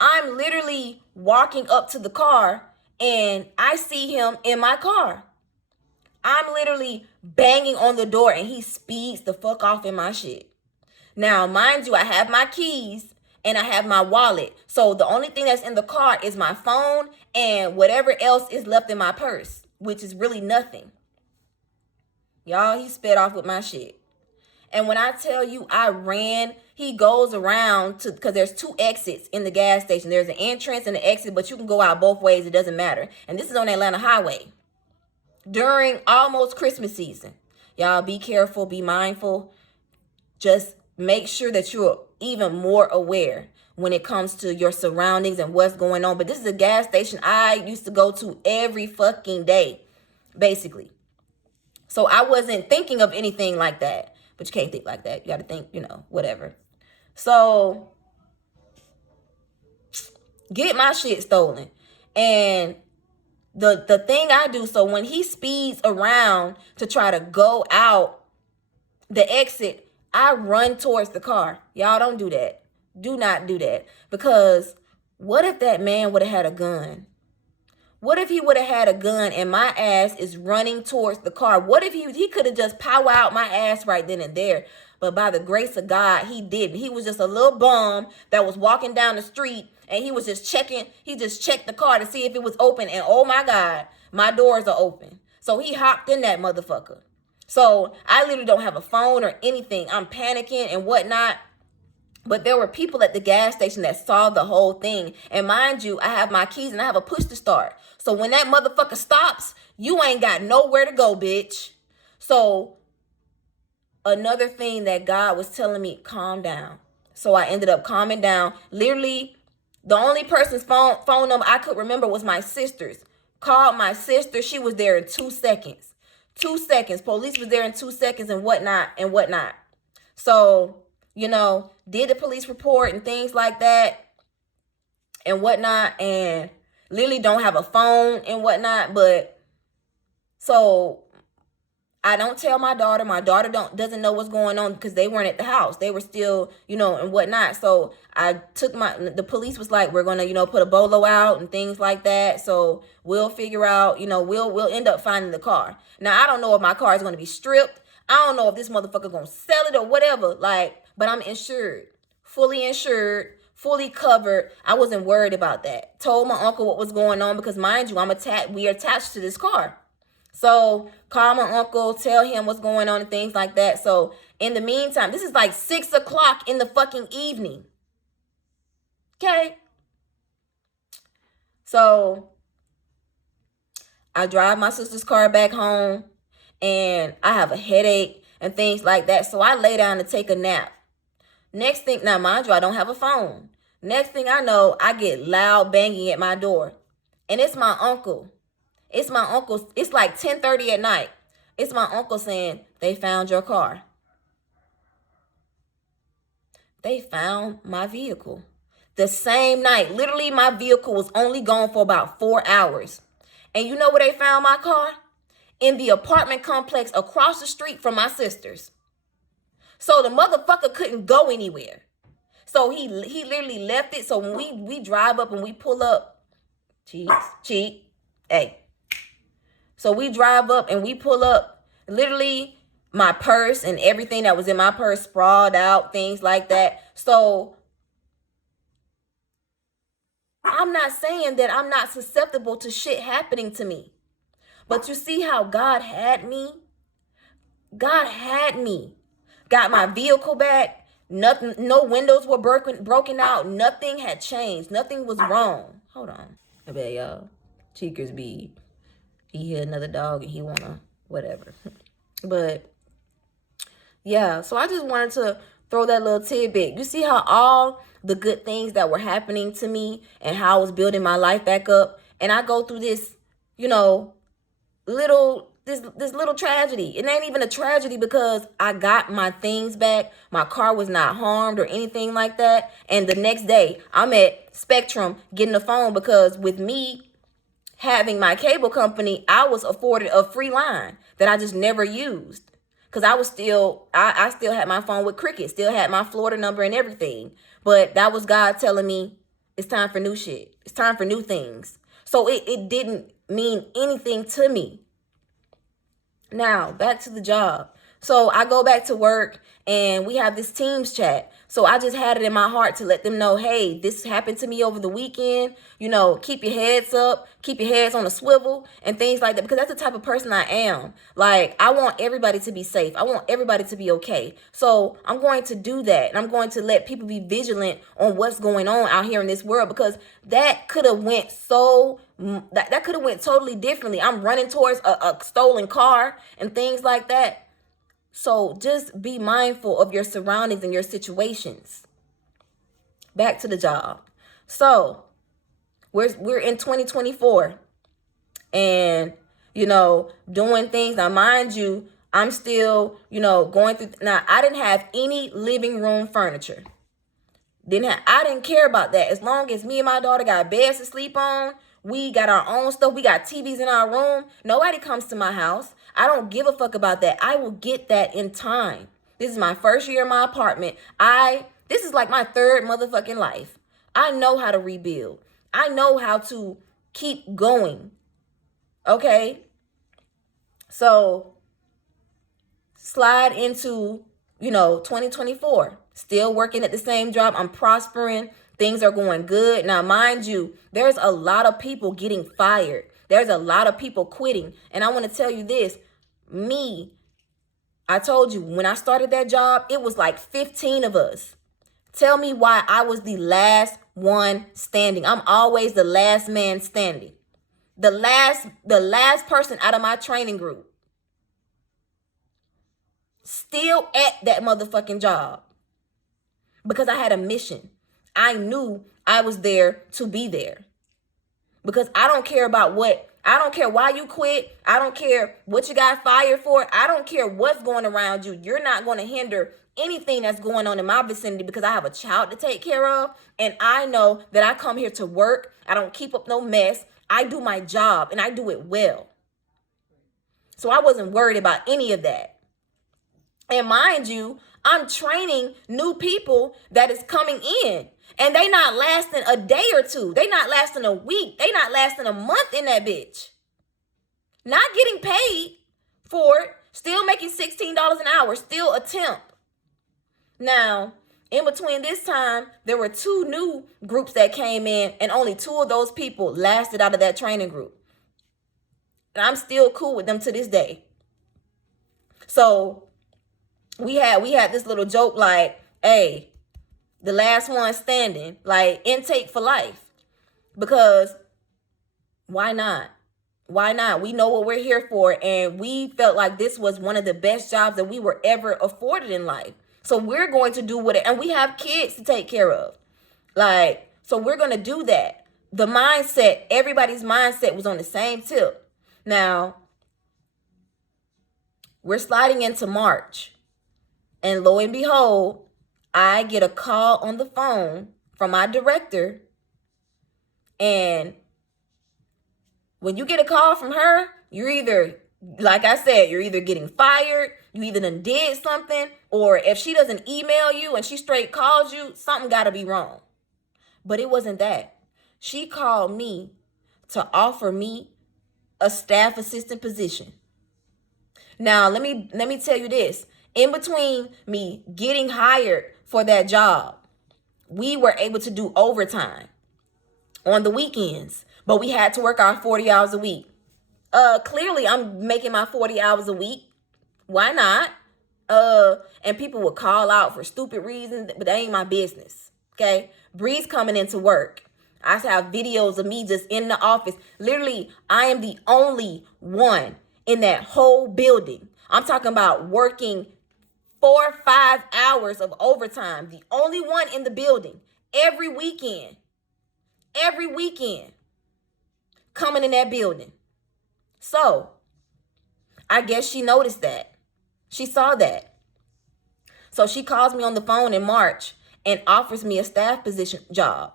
I'm literally walking up to the car, and I see him in my car. I'm literally banging on the door, and he speeds the fuck off in my shit. Now, mind you, I have my keys and I have my wallet. So the only thing that's in the car is my phone and whatever else is left in my purse, which is really nothing. Y'all, he sped off with my shit. And when I tell you I ran, he goes around because there's 2 exits in the gas station. There's an entrance and an exit, but you can go out both ways. It doesn't matter. And this is on Atlanta Highway during almost Christmas season. Y'all be careful, be mindful. Just make sure that you're even more aware when it comes to your surroundings and what's going on. But this is a gas station I used to go to every fucking day, basically. So I wasn't thinking of anything like that. But you can't think like that. You got to think, you know, whatever. So get my shit stolen. And the thing I do, so when he speeds around to try to go out the exit, I run towards the car. Y'all don't do that. Do not do that. Because what if that man would have had a gun? What if he would have had a gun and my ass is running towards the car? What if he could have just power out my ass right then and there? But by the grace of God, he didn't. He was just a little bum that was walking down the street, and he was just checking. He just checked the car to see if it was open. And oh my God, my doors are open. So he hopped in that motherfucker. So I literally don't have a phone or anything. I'm panicking and whatnot. But there were people at the gas station that saw the whole thing. And mind you, I have my keys and I have a push to start. So when that motherfucker stops, you ain't got nowhere to go, bitch. So another thing that God was telling me, calm down. So I ended up calming down. Literally, the only person's phone number I could remember was my sister's. Called my sister. She was there in 2 seconds. 2 seconds. Police was there in 2 seconds and whatnot and whatnot. So, you know, did the police report and things like that and whatnot, and literally don't have a phone and whatnot. But so I don't tell my daughter. My daughter doesn't know what's going on because they weren't at the house. They were still, you know, and whatnot. So I took the police was like, we're gonna, you know, put a bolo out and things like that. So we'll figure out, you know, we'll end up finding the car. Now I don't know if my car is gonna be stripped. I don't know if this motherfucker gonna sell it or whatever. Like, but I'm insured, fully covered. I wasn't worried about that. Told my uncle what was going on because, mind you, we are attached to this car. So call my uncle, tell him what's going on and things like that. So in the meantime, this is like 6 o'clock in the fucking evening. Okay. So I drive my sister's car back home and I have a headache and things like that. So I lay down to take a nap. Next thing, now mind you, I don't have a phone. Next thing I know, I get loud banging at my door. And it's my uncle. It's my uncle. It's like 10:30 at night. It's my uncle saying, they found your car. They found my vehicle. The same night. Literally, my vehicle was only gone for about 4 hours. And you know where they found my car? In the apartment complex across the street from my sister's. So the motherfucker couldn't go anywhere. So he literally left it. So when we drive up and we pull up, hey. So we drive up and we pull up, literally my purse and everything that was in my purse sprawled out, things like that. So I'm not saying that I'm not susceptible to shit happening to me. But you see how God had me? God had me. Got my vehicle back. Nothing, no windows were broken out. Nothing had changed. Nothing was wrong. Hold on. I bet y'all, Cheekers be, he hear another dog and he wanna whatever. But yeah, so I just wanted to throw that little tidbit. You see how all the good things that were happening to me and how I was building my life back up, and I go through this, you know, this little tragedy. It ain't even a tragedy because I got my things back. My car was not harmed or anything like that. And the next day, I'm at Spectrum getting a phone because with me having my cable company, I was afforded a free line that I just never used. Because I still had my phone with Cricket, still had my Florida number and everything. But that was God telling me it's time for new shit. It's time for new things. So it didn't mean anything to me. Now, back to the job. So I go back to work and we have this Teams chat. So I just had it in my heart to let them know, hey, this happened to me over the weekend. You know, keep your heads up, keep your heads on a swivel and things like that. Because that's the type of person I am. Like, I want everybody to be safe. I want everybody to be okay. So I'm going to do that. And I'm going to let people be vigilant on what's going on out here in this world. Because that could have went that could have went totally differently. I'm running towards a stolen car and things like that. So just be mindful of your surroundings and your situations. Back to the job. So we're in 2024 and, you know, doing things. Now, mind you, I'm still, you know, going through. Now, I didn't have any living room furniture. I didn't care about that. As long as me and my daughter got beds to sleep on, we got our own stuff. We got TVs in our room. Nobody comes to my house. I don't give a fuck about that. I will get that in time. This is my first year in my apartment. This is like my third motherfucking life. I know how to rebuild. I know how to keep going. Okay? So slide into, 2024. Still working at the same job. I'm prospering. Things are going good. Now, mind you, there's a lot of people getting fired. There's a lot of people quitting. And I want to tell you this. I told you, when I started that job, it was like 15 of us. Tell me why I was the last one standing. I'm always the last man standing. The last person out of my training group. Still at that motherfucking job. Because I had a mission. I knew I was there to be there. Because I don't care why you quit. I don't care what you got fired for. I don't care what's going around you. You're not going to hinder anything that's going on in my vicinity because I have a child to take care of. And I know that I come here to work. I don't keep up no mess. I do my job and I do it well. So I wasn't worried about any of that. And mind you, I'm training new people that is coming in. And they not lasting a day or two. They not lasting a week. They not lasting a month in that bitch. Not getting paid for it. Still making $16 an hour, still a temp. Now, in between this time, there were 2 new groups that came in, and only 2 of those people lasted out of that training group. And I'm still cool with them to this day. So we had this little joke like, hey, the last one standing, like intake for life. Because why not? Why not? We know what we're here for, and we felt like this was one of the best jobs that we were ever afforded in life. So we're going to do what it, and we have kids to take care of. Like, so we're going to do that. The mindset, everybody's mindset was on the same tip. Now, we're sliding into March, and lo and behold, I get a call on the phone from my director. And when you get a call from her, you're either, like I said, you're either getting fired, you either done did something, or if she doesn't email you and she straight calls you, something got to be wrong. But it wasn't that. She called me to offer me a staff assistant position. Now, let me tell you this. In between me getting hired for that job, we were able to do overtime on the weekends, but we had to work our 40 hours a week. Clearly I'm making my 40 hours a week. Why not? And people would call out for stupid reasons, but that ain't my business. Okay. Bree's coming into work. I have videos of me just in the office. Literally, I am the only one in that whole building. I'm talking about working 4 or 5 hours of overtime. The only one in the building every weekend. Every weekend. Coming in that building. So, I guess she noticed that. She saw that. So she calls me on the phone in March and offers me a staff position job.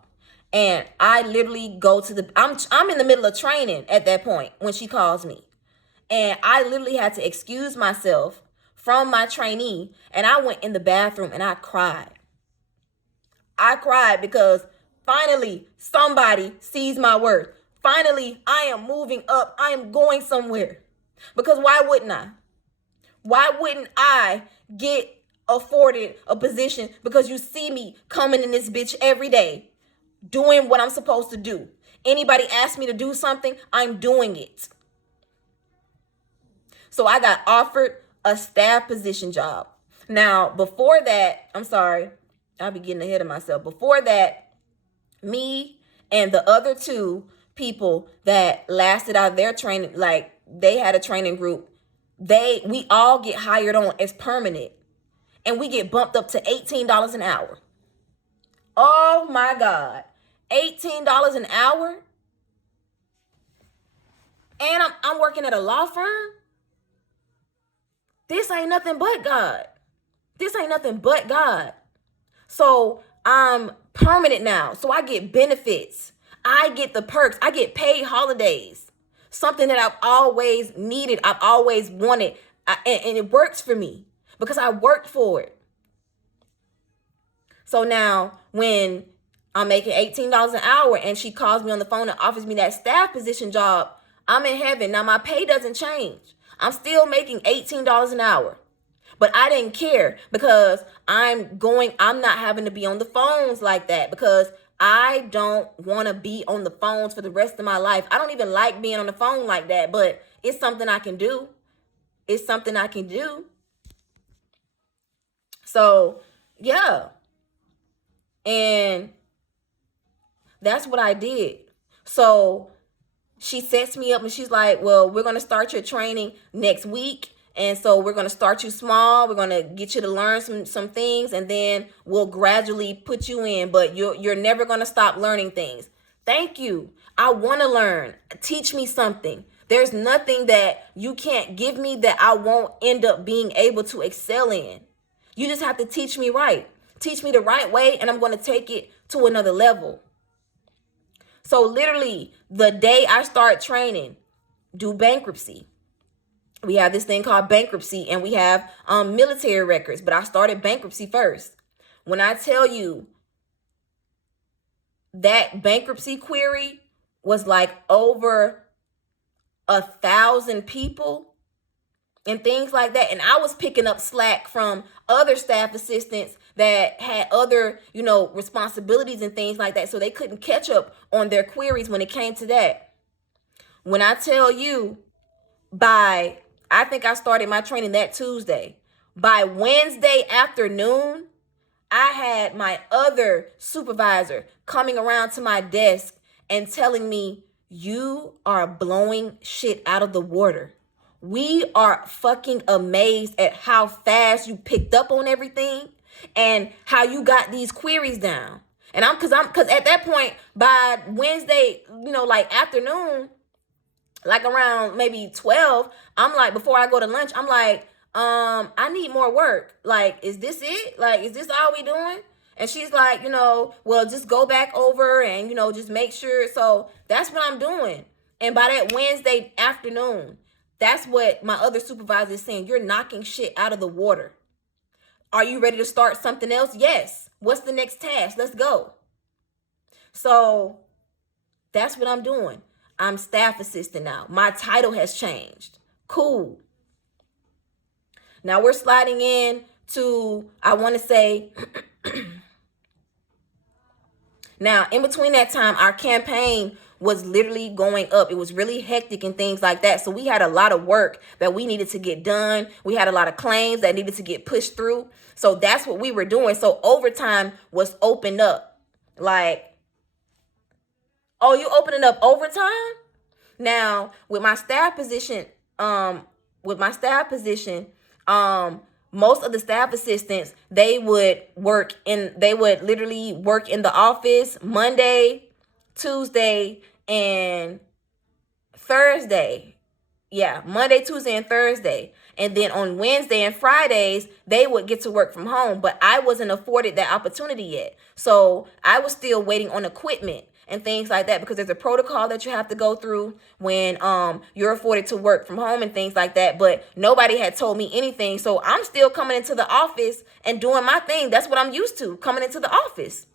And I literally go to the, I'm in the middle of training at that point when she calls me. And I literally had to excuse myself from my trainee. And I went in the bathroom and I cried. I cried because finally somebody sees my worth. Finally, I am moving up. I am going somewhere. Because why wouldn't I? Why wouldn't I get afforded a position? Because you see me coming in this bitch every day, doing what I'm supposed to do. Anybody ask me to do something, I'm doing it. So I got offered a staff position job. Now, before that, I'm sorry, I'll be getting ahead of myself. Before that, me and the other 2 people that lasted out their training, like they had a training group, we all get hired on as permanent, and we get bumped up to $18 an hour. Oh my God, $18 an hour, and I'm working at a law firm. This ain't nothing but God. This ain't nothing but God. So I'm permanent now, so I get benefits. I get the perks. I get paid holidays. Something that I've always needed. I've always wanted. And it works for me because I worked for it. So now when I'm making $18 an hour and she calls me on the phone and offers me that staff position job, I'm in heaven. Now my pay doesn't change. I'm still making $18 an hour. But I didn't care because I'm not having to be on the phones like that because I don't want to be on the phones for the rest of my life. I don't even like being on the phone like that, but it's something I can do. It's something I can do. So, yeah. And that's what I did. So she sets me up and she's like, well, we're going to start your training next week. And so we're going to start you small. We're going to get you to learn some things, and then we'll gradually put you in. But you're never going to stop learning things. Thank you. I want to learn. Teach me something. There's nothing that you can't give me that I won't end up being able to excel in. You just have to teach me right. Teach me the right way, and I'm going to take it to another level. So literally, the day I start training, do bankruptcy. We have this thing called bankruptcy, and we have military records, but I started bankruptcy first. When I tell you that bankruptcy query was like over 1,000 people, and things like that. And I was picking up slack from other staff assistants that had other, responsibilities and things like that. So they couldn't catch up on their queries when it came to that. When I tell you, I think I started my training that Tuesday. By Wednesday afternoon, I had my other supervisor coming around to my desk and telling me, you are blowing shit out of the water. We are fucking amazed at how fast you picked up on everything and how you got these queries down. And cause at that point, by Wednesday, afternoon, like around maybe 12, I'm like, before I go to lunch, I'm like, I need more work. Like, is this it? Like, is this all we doing? And she's like, well, just go back over and, just make sure. So that's what I'm doing. And by that Wednesday afternoon, that's what my other supervisor is saying. You're knocking shit out of the water. Are you ready to start something else? Yes. What's the next task? Let's go. So that's what I'm doing. I'm staff assistant now. My title has changed. Cool. Now we're sliding in to, I want to say, now in between that time, our campaign was literally going up. It was really hectic and things like that. So we had a lot of work that we needed to get done. We had a lot of claims that needed to get pushed through. So that's what we were doing. So overtime was opened up. Like, oh, you opening up overtime? Now, with my staff position, most of the staff assistants, they would literally work in the office Monday, Tuesday, and Thursday. Yeah, Monday, Tuesday, and Thursday. And then on Wednesday and Fridays, they would get to work from home. But I wasn't afforded that opportunity yet. So I was still waiting on equipment and things like that, because there's a protocol that you have to go through when you're afforded to work from home and things like that. But nobody had told me anything. So I'm still coming into the office and doing my thing. That's what I'm used to, coming into the office.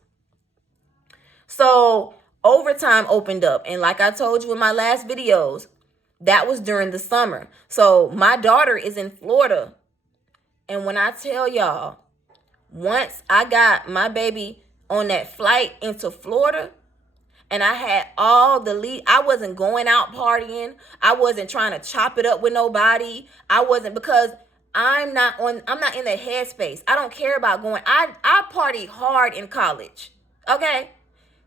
So overtime opened up. And like I told you in my last videos, that was during the summer. So my daughter is in Florida. And when I tell y'all, once I got my baby on that flight into Florida, and I had all the lead, I wasn't going out partying. I wasn't trying to chop it up with nobody. I wasn't, because I'm not in the headspace. I don't care about going. I partied hard in college. Okay?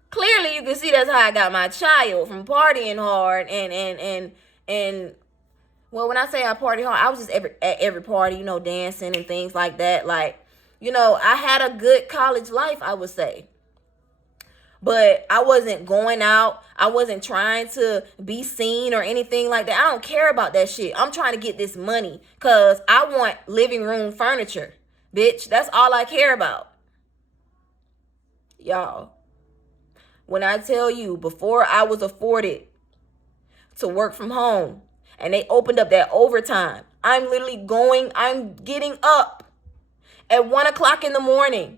Clearly you can see that's how I got my child, from partying hard and well, when I say I party hard, I was just at every party, dancing and things like that. Like, I had a good college life, I would say. But I wasn't going out. I wasn't trying to be seen or anything like that. I don't care about that shit. I'm trying to get this money because I want living room furniture. Bitch, that's all I care about. Y'all, when I tell you, before I was afforded to work from home and they opened up that overtime, I'm getting up at 1 o'clock in the morning.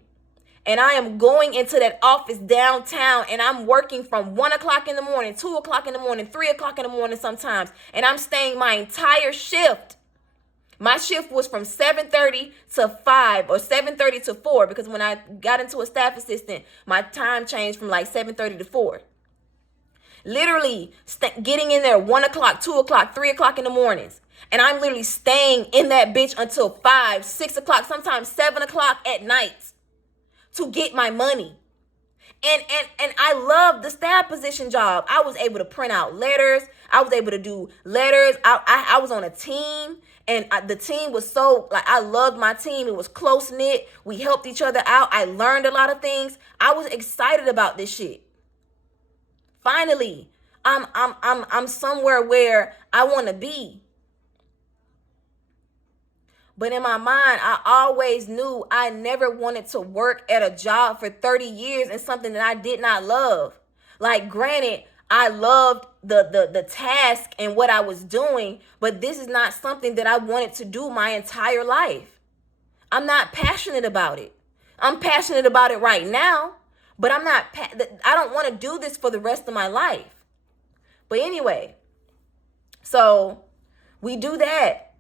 And I am going into that office downtown, and I'm working from 1 o'clock in the morning, 2 o'clock in the morning, 3 o'clock in the morning sometimes. And I'm staying my entire shift. My shift was from 7:30 to 5 or 7:30 to 4, because when I got into a staff assistant, my time changed from like 7:30 to 4. Literally getting in there 1 o'clock, 2 o'clock, 3 o'clock in the mornings. And I'm literally staying in that bitch until 5, 6 o'clock, sometimes 7 o'clock at night, to get my money. And I love the staff position job. I was able to print out letters. I was able to do letters. I was on a team, and the team was so, like, I loved my team. It was close knit. We helped each other out. I learned a lot of things. I was excited about this shit. Finally, I'm somewhere where I want to be. But in my mind, I always knew I never wanted to work at a job for 30 years in something that I did not love. Like, granted, I loved the task and what I was doing, but this is not something that I wanted to do my entire life. I'm not passionate about it. I'm passionate about it right now, but I don't want to do this for the rest of my life. But anyway, so we do that.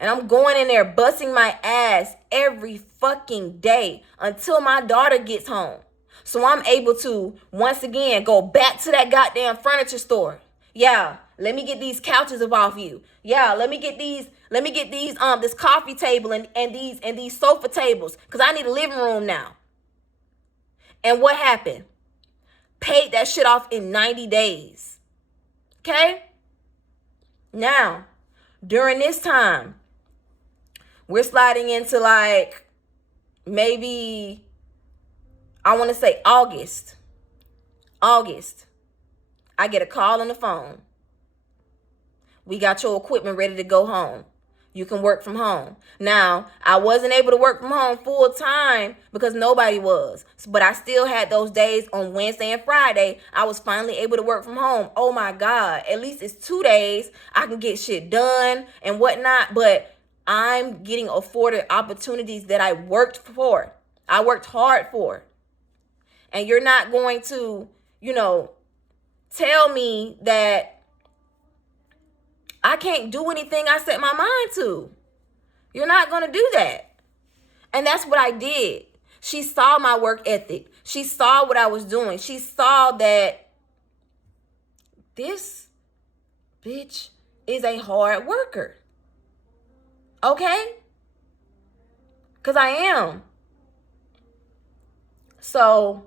And I'm going in there busting my ass every fucking day until my daughter gets home. So I'm able to, once again, go back to that goddamn furniture store. Yeah, let me get these couches up off you. Yeah, let me get these, this coffee table and these sofa tables. Because I need a living room now. And what happened? Paid that shit off in 90 days. Okay? Now, during this time, we're sliding into like maybe, I want to say August. I get a call on the phone. We got your equipment ready to go home. You can work from home. Now, I wasn't able to work from home full time because nobody was. But I still had those days on Wednesday and Friday. I was finally able to work from home. Oh my God. At least it's 2 days. I can get shit done and whatnot. But I'm getting afforded opportunities that I worked for. I worked hard for. And you're not going to, tell me that I can't do anything I set my mind to. You're not going to do that. And that's what I did. She saw my work ethic. She saw what I was doing. She saw that this bitch is a hard worker. Okay? Because I am. So,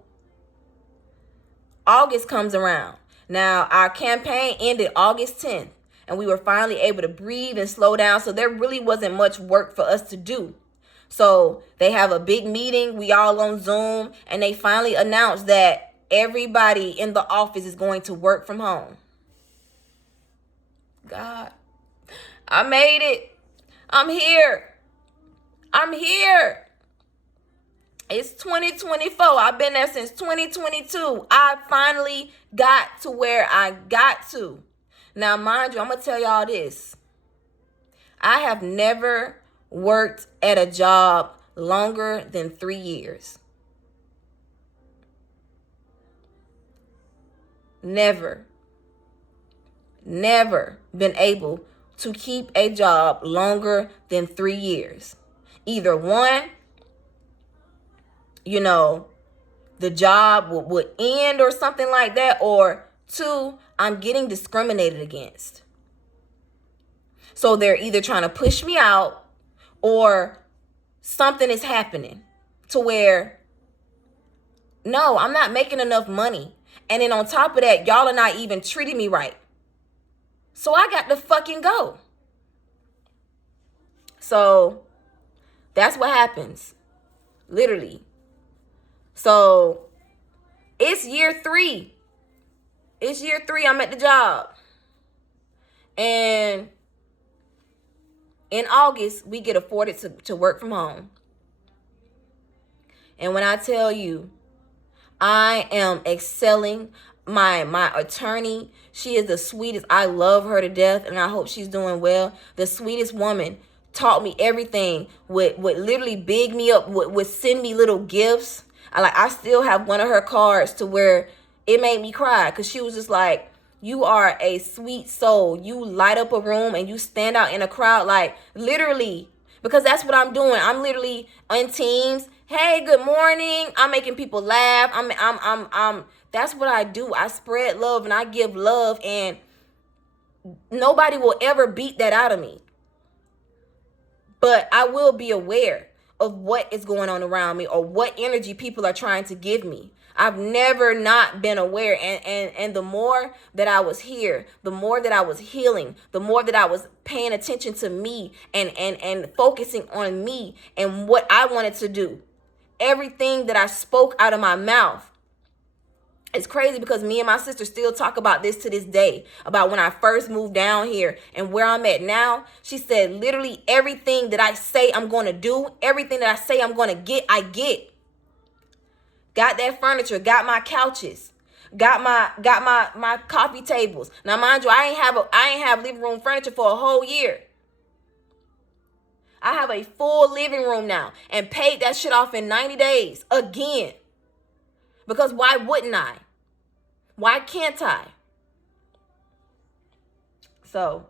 August comes around. Now, our campaign ended August 10th. And we were finally able to breathe and slow down. So there really wasn't much work for us to do. So they have a big meeting. We all on Zoom. And they finally announced that everybody in the office is going to work from home. God, I made it. I'm here. It's 2024. I've been there since 2022. I finally got to where I got to. Now, mind you, I'm going to tell y'all this. I have never worked at a job longer than 3 years. Never been able to keep a job longer than 3 years. Either one, the job would end or something like that, or two, I'm getting discriminated against. So they're either trying to push me out or something is happening to where, no, I'm not making enough money. And then on top of that, y'all are not even treating me right. So I got to fucking go. So that's what happens. Literally. So it's year 3. I'm at the job. And in August, we get afforded to work from home. And when I tell you, I am excelling. My attorney, she is the sweetest. I love her to death, and I hope she's doing well. The sweetest woman, taught me everything, would literally big me up, would send me little gifts. I still have one of her cards to where it made me cry, because she was just like, you are a sweet soul. You light up a room and you stand out in a crowd, like literally, because that's what I'm doing. I'm literally on Teams. Hey, good morning. I'm making people laugh. I'm that's what I do. I spread love and I give love, and nobody will ever beat that out of me. But I will be aware of what is going on around me or what energy people are trying to give me. I've never not been aware. And the more that I was here, the more that I was healing, the more that I was paying attention to me and focusing on me and what I wanted to do. Everything that I spoke out of my mouth. It's crazy because me and my sister still talk about this to this day, about when I first moved down here and where I'm at now. She said literally everything that I say I'm going to do, everything that I say I'm going to get, I get. Got that furniture, got my couches, got my coffee tables. Now, mind you, I ain't have living room furniture for a whole year. I have a full living room now and paid that shit off in 90 days again. Because why wouldn't I? Why can't I? So,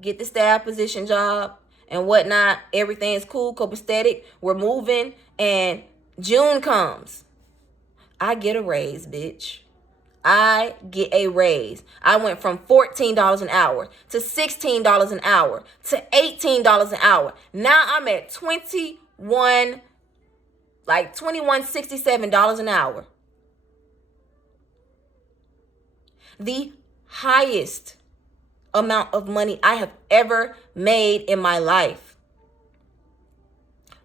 get the staff position job and whatnot. Everything's cool, copacetic. We're moving, and June comes. I get a raise, bitch. I get a raise. I went from $14 an hour to $16 an hour to $18 an hour. Now I'm at $21.67 an hour. The highest amount of money I have ever made in my life.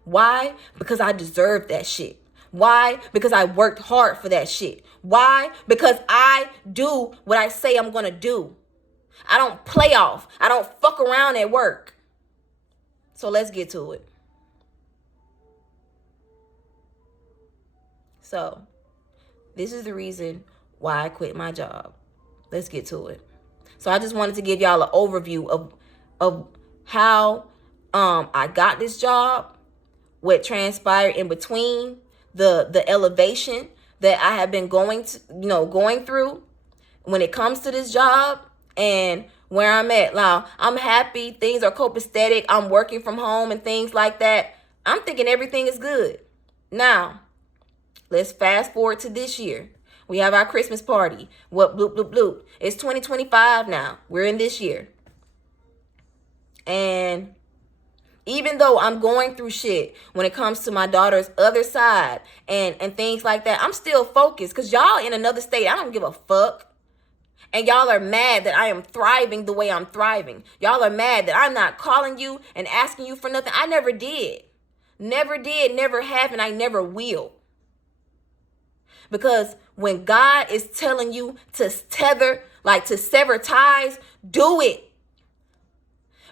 Why? Because I deserve that shit. Why? Because I worked hard for that shit. Why? Because I do what I say I'm going to do. I don't play off. I don't fuck around at work. So let's get to it. So this is the reason why I quit my job. Let's get to it. So I just wanted to give y'all an overview of how I got this job, what transpired in between, the elevation that I have been going through when it comes to this job, and where I'm at now. I'm happy. Things are copacetic. I'm working from home and things like that. I'm thinking everything is good. Now, let's fast forward to this year. We have our Christmas party. What bloop, bloop, bloop. It's 2025 now. We're in this year. And even though I'm going through shit when it comes to my daughter's other side and things like that, I'm still focused because y'all in another state. I don't give a fuck. And y'all are mad that I am thriving the way I'm thriving. Y'all are mad that I'm not calling you and asking you for nothing. I never did. Never did, never have, and I never will. Because when God is telling you to to sever ties, do it.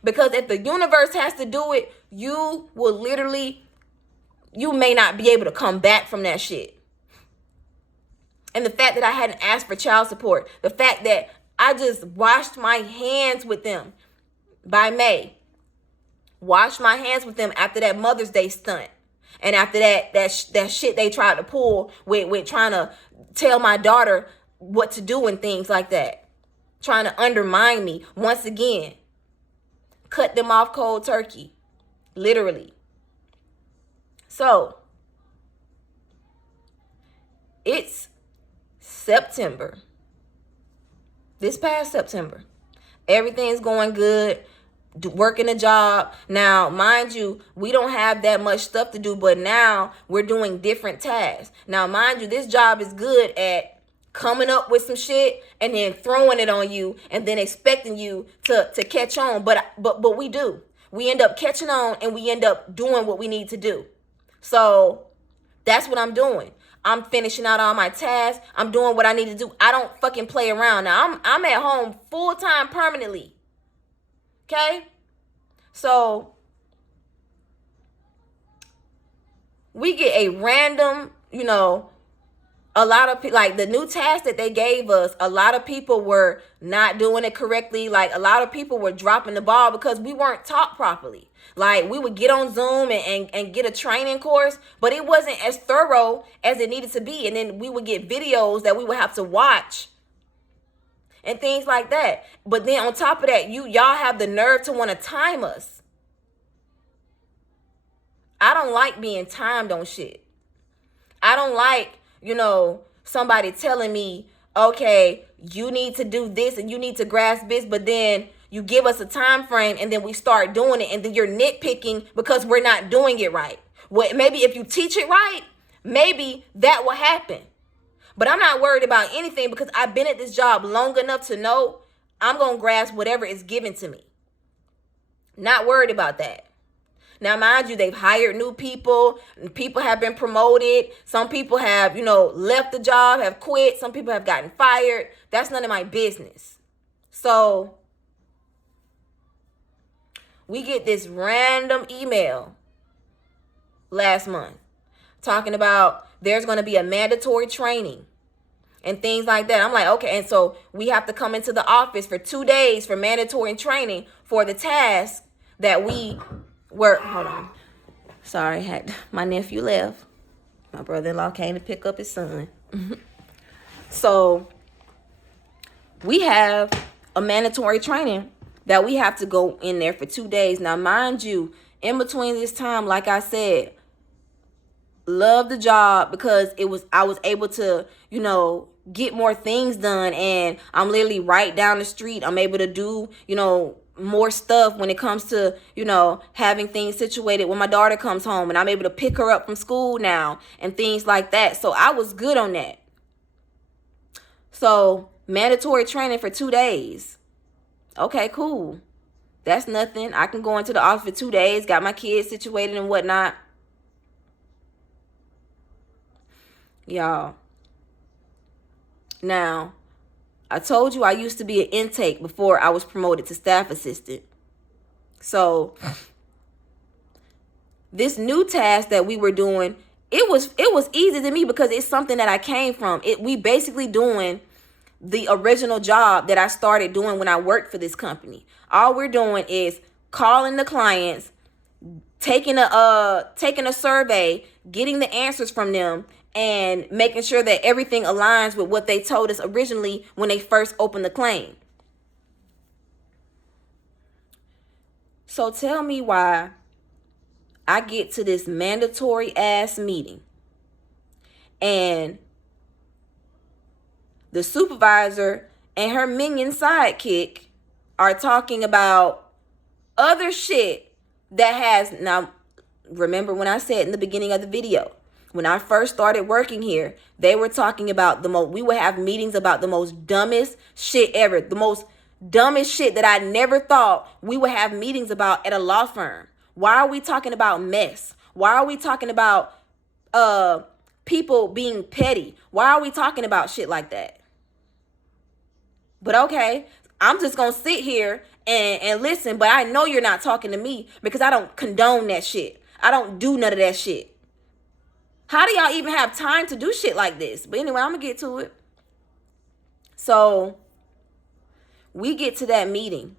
Because if the universe has to do it, you may not be able to come back from that shit. And the fact that I hadn't asked for child support, the fact that I just washed my hands with them by May, washed my hands with them after that Mother's Day stunt. And after that shit they tried to pull with trying to tell my daughter what to do and things like that. Trying to undermine me once again. Cut them off cold turkey. Literally. So, it's September. This past September. Everything's going good. Working a job. Now, mind you, we don't have that much stuff to do, but now we're doing different tasks. Now, mind you, this job is good at coming up with some shit and then throwing it on you and then expecting you to catch on. But we do. We end up catching on and we end up doing what we need to do. So that's what I'm doing. I'm finishing out all my tasks. I'm doing what I need to do. I don't fucking play around. Now, I'm at home full time permanently. Okay? So we get a random, a lot of people, like the new task that they gave us, a lot of people were not doing it correctly. Like a lot of people were dropping the ball because we weren't taught properly. Like we would get on Zoom and get a training course, but it wasn't as thorough as it needed to be. And then we would get videos that we would have to watch and things like that. But then on top of that, y'all have the nerve to want to time us. I don't like being timed on shit. I don't like, somebody telling me, okay, you need to do this and you need to grasp this, but then you give us a time frame and then we start doing it and then you're nitpicking because we're not doing it right. Well, maybe if you teach it right, maybe that will happen. But I'm not worried about anything because I've been at this job long enough to know I'm going to grasp whatever is given to me. Not worried about that. Now, mind you, they've hired new people. People have been promoted. Some people have, left the job, have quit. Some people have gotten fired. That's none of my business. So we get this random email last month talking about there's going to be a mandatory training and things like that. I'm like, okay. And so we have to come into the office for 2 days for mandatory training for the task that we were. Hold on. Sorry, my nephew left. My brother-in-law came to pick up his son. So we have a mandatory training that we have to go in there for 2 days. Now, mind you, in between this time, like I said, love the job because I was able to, get more things done, and I'm literally right down the street. I'm able to do, more stuff when it comes to, having things situated when my daughter comes home, and I'm able to pick her up from school now and things like that. So I was good on that. So mandatory training for 2 days. Okay, cool. That's nothing. I can go into the office for 2 days, got my kids situated and whatnot. Y'all. Now, I told you I used to be an intake before I was promoted to staff assistant. So this new task that we were doing, it was easy to me because it's something that I came from. We basically doing the original job that I started doing when I worked for this company. All we're doing is calling the clients, taking a survey, getting the answers from them, and making sure that everything aligns with what they told us originally when they first opened the claim. So tell me why I get to this mandatory ass meeting and the supervisor and her minion sidekick are talking about other shit that has... Now, remember when I said in the beginning of the video, when I first started working here, they were talking about we would have meetings about the most dumbest shit ever. The most dumbest shit that I never thought we would have meetings about at a law firm. Why are we talking about mess? Why are we talking about people being petty? Why are we talking about shit like that? But okay, I'm just going to sit here and listen. But I know you're not talking to me because I don't condone that shit. I don't do none of that shit. How do y'all even have time to do shit like this? But anyway, I'm going to get to it. So we get to that meeting.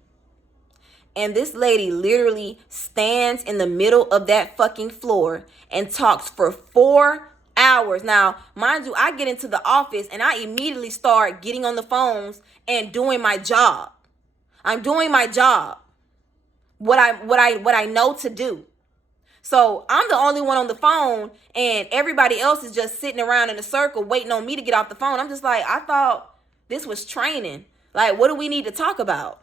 And this lady literally stands in the middle of that fucking floor and talks for 4 hours. Now, mind you, I get into the office and I immediately start getting on the phones and doing my job. I'm doing my job. What I know to do. So I'm the only one on the phone and everybody else is just sitting around in a circle waiting on me to get off the phone. I'm just like, I thought this was training. Like, what do we need to talk about?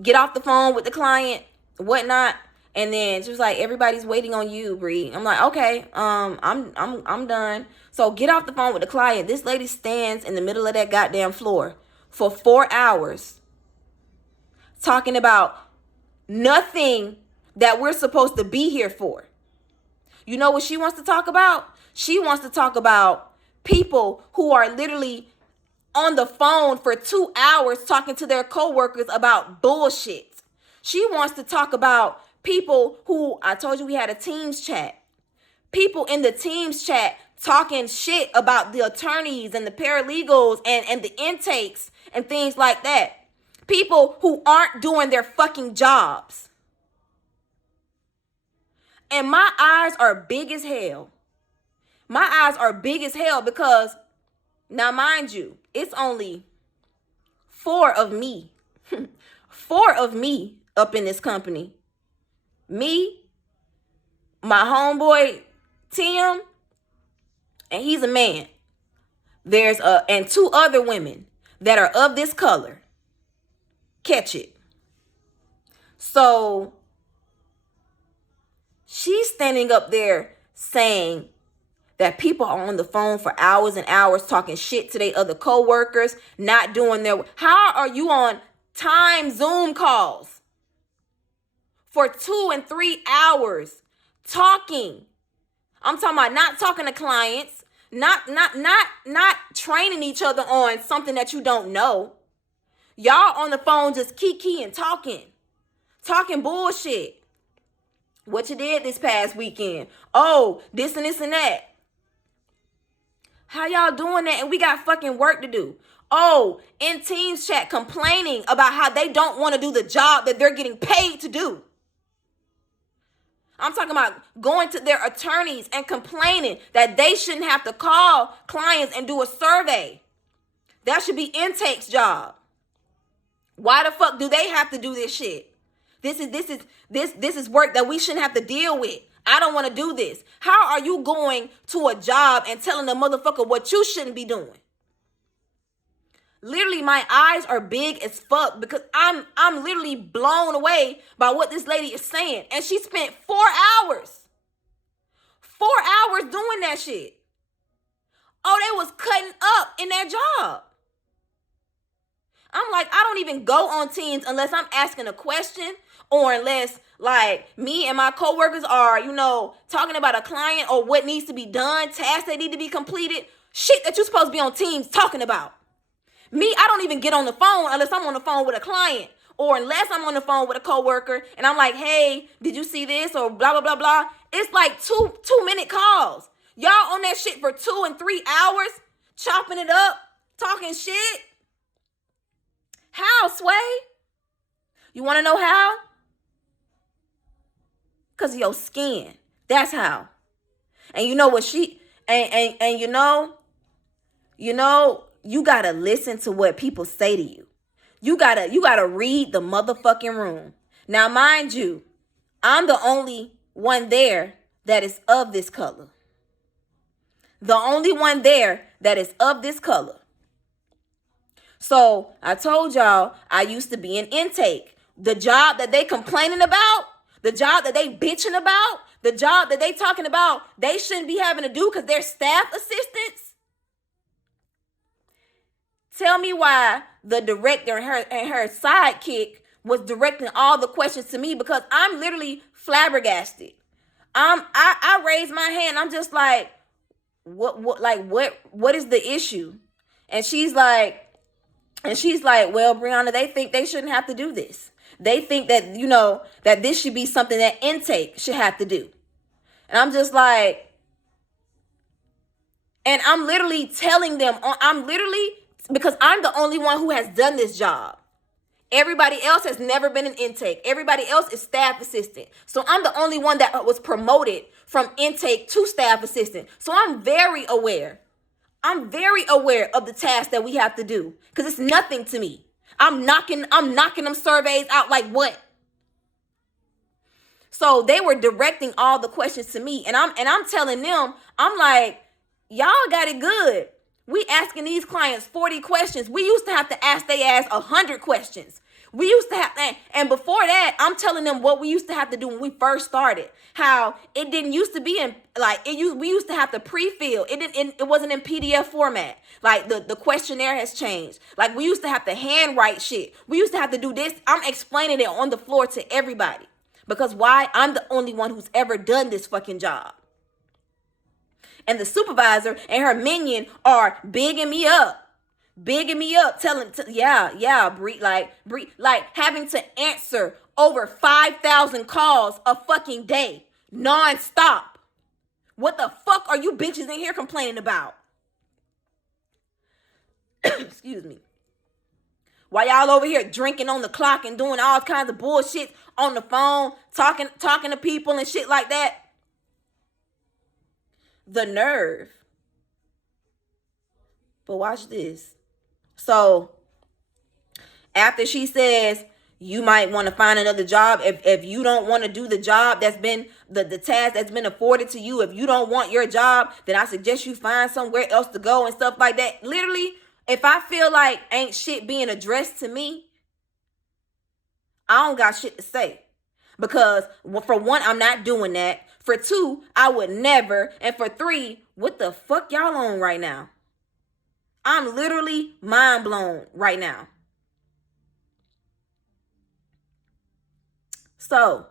Get off the phone with the client, whatnot. And then she was like, everybody's waiting on you, Bree. I'm like, okay, I'm done. So get off the phone with the client. This lady stands in the middle of that goddamn floor for 4 hours talking about nothing that we're supposed to be here for. You know what she wants to talk about? She wants to talk about people who are literally on the phone for 2 hours talking to their coworkers about bullshit. She wants to talk about people who, I told you we had a Teams chat. People in the Teams chat talking shit about the attorneys and the paralegals and the intakes and things like that. People who aren't doing their fucking jobs. And my eyes are big as hell. My eyes are big as hell because, now mind you, it's only 4 of me. 4 of me up in this company. Me, my homeboy, Tim, and he's a man. There's and 2 other women that are of this color. Catch it. So she's standing up there saying that people are on the phone for hours and hours talking shit to their other coworkers, not doing their... How are you on time Zoom calls for 2 and 3 hours talking? I'm talking about not talking to clients, not training each other on something that you don't know. Y'all on the phone just kiki talking bullshit. What you did this past weekend? Oh, this and this and that. How y'all doing that? And we got fucking work to do. Oh, in Teams chat complaining about how they don't want to do the job that they're getting paid to do. I'm talking about going to their attorneys and complaining that they shouldn't have to call clients and do a survey. That should be intake's job. Why the fuck do they have to do this shit? This is work that we shouldn't have to deal with. I don't want to do this. How are you going to a job and telling the motherfucker what you shouldn't be doing? Literally, my eyes are big as fuck because I'm literally blown away by what this lady is saying. And she spent 4 hours. 4 hours doing that shit. Oh, they was cutting up in their job. I'm like, I don't even go on Teams unless I'm asking a question or unless like me and my coworkers are, talking about a client or what needs to be done, tasks that need to be completed, shit that you're supposed to be on Teams talking about. Me, I don't even get on the phone unless I'm on the phone with a client or unless I'm on the phone with a coworker and I'm like, hey, did you see this or blah, blah, blah, blah. It's like two-minute calls. Y'all on that shit for 2 and 3 hours, chopping it up, talking shit. How, Sway? You want to know how? Because of your skin. That's how. And you know what you gotta listen to what people say to you. You gotta read the motherfucking room. Now, mind you, I'm the only one there that is of this color. The only one there that is of this color. So I told y'all I used to be in intake. The job that they complaining about, the job that they bitching about, the job that they talking about they shouldn't be having to do because they're staff assistants. Tell me why the director and her sidekick was directing all the questions to me because I'm literally flabbergasted. I raised my hand. I'm just like, what is the issue? And she's like, well, Brianna, they think they shouldn't have to do this. They think that, that this should be something that intake should have to do. And I'm just like, and I'm literally telling them, because I'm the only one who has done this job. Everybody else has never been an intake. Everybody else is staff assistant. So I'm the only one that was promoted from intake to staff assistant. So I'm very aware. I'm very aware of the tasks that we have to do because it's nothing to me. I'm knocking them surveys out like what? So they were directing all the questions to me, and I'm telling them, I'm like, y'all got it good. We asking these clients 40 questions. We used to have to ask they ass 100 questions. We used to have, and before that, I'm telling them what we used to have to do when we first started. How it didn't used to be we used to have to pre-fill. It wasn't in PDF format. Like the questionnaire has changed. Like we used to have to handwrite shit. We used to have to do this. I'm explaining it on the floor to everybody. Because why? I'm the only one who's ever done this fucking job. And the supervisor and her minion are bigging me up, telling, Bree, like having to answer over 5,000 calls a fucking day, nonstop. What the fuck are you bitches in here complaining about? Excuse me. While y'all over here drinking on the clock and doing all kinds of bullshit on the phone, talking to people and shit like that. The nerve. But watch this. So after she says you might want to find another job, if you don't want to do the job that's been the task that's been afforded to you, if you don't want your job, then I suggest you find somewhere else to go and stuff like that. Literally, if I feel like ain't shit being addressed to me, I don't got shit to say. Because for one, I'm not doing that. For two, I would never. And for three, what the fuck y'all on right now? I'm literally mind blown right now. So,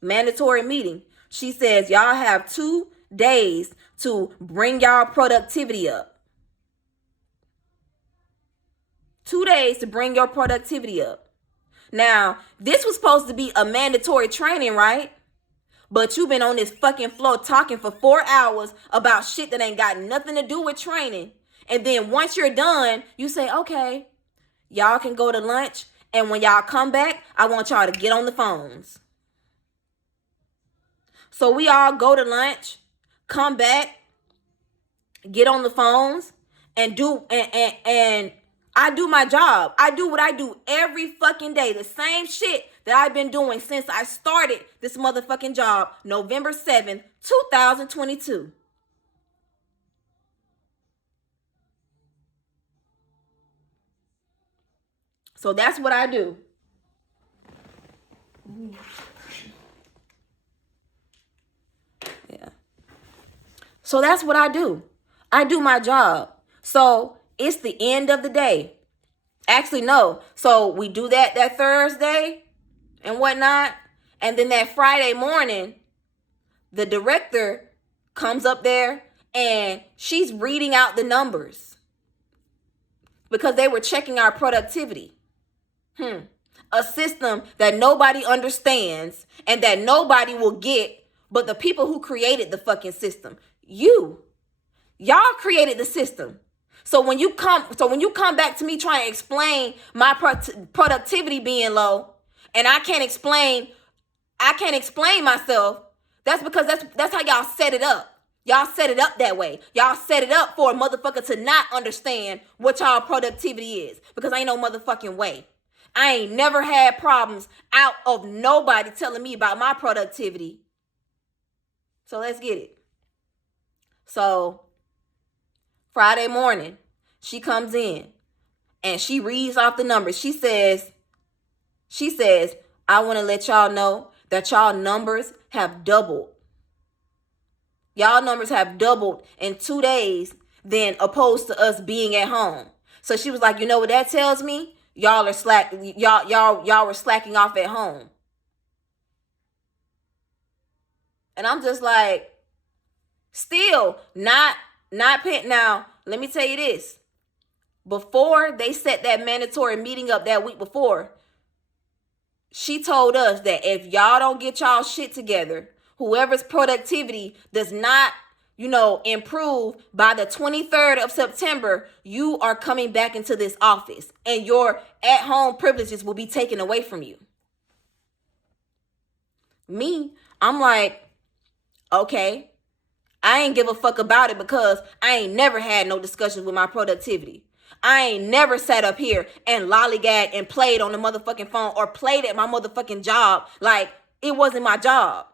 mandatory meeting. She says y'all have 2 days to bring y'all productivity up. 2 days to bring your productivity up. Now, this was supposed to be a mandatory training, right? But you've been on this fucking floor talking for 4 hours about shit that ain't got nothing to do with training. And then once you're done, you say, okay, y'all can go to lunch. And when y'all come back, I want y'all to get on the phones. So we all go to lunch, come back, get on the phones, and I do my job. I do what I do every fucking day. The same shit that I've been doing since I started this motherfucking job, November 7th, 2022. So that's what I do. Yeah. So that's what I do. I do my job. So it's the end of the day. Actually, no. So we do that Thursday and whatnot. And then that Friday morning, the director comes up there and she's reading out the numbers because they were checking our productivity. A system that nobody understands and that nobody will get but the people who created the fucking system. Y'all created the system. So when you come back to me trying to explain my productivity being low, and I can't explain myself, that's because that's how y'all set it up. Y'all set it up that way. Y'all set it up for a motherfucker to not understand what y'all productivity is, because ain't no motherfucking way. I ain't never had problems out of nobody telling me about my productivity. So let's get it. So Friday morning, she comes in and she reads off the numbers. She says, I want to let y'all know that y'all numbers have doubled. Y'all numbers have doubled in 2 days than opposed to us being at home. So she was like, you know what that tells me? Y'all are slack. Y'all were slacking off at home. And I'm just like, still not paying. Now, let me tell you this. Before they set that mandatory meeting up that week before, she told us that if y'all don't get y'all shit together, whoever's productivity does not, improve by the 23rd of September, you are coming back into this office and your at-home privileges will be taken away from you. Me, I'm like, okay, I ain't give a fuck about it because I ain't never had no discussions with my productivity. I ain't never sat up here and lollygagged and played on the motherfucking phone or played at my motherfucking job like it wasn't my job.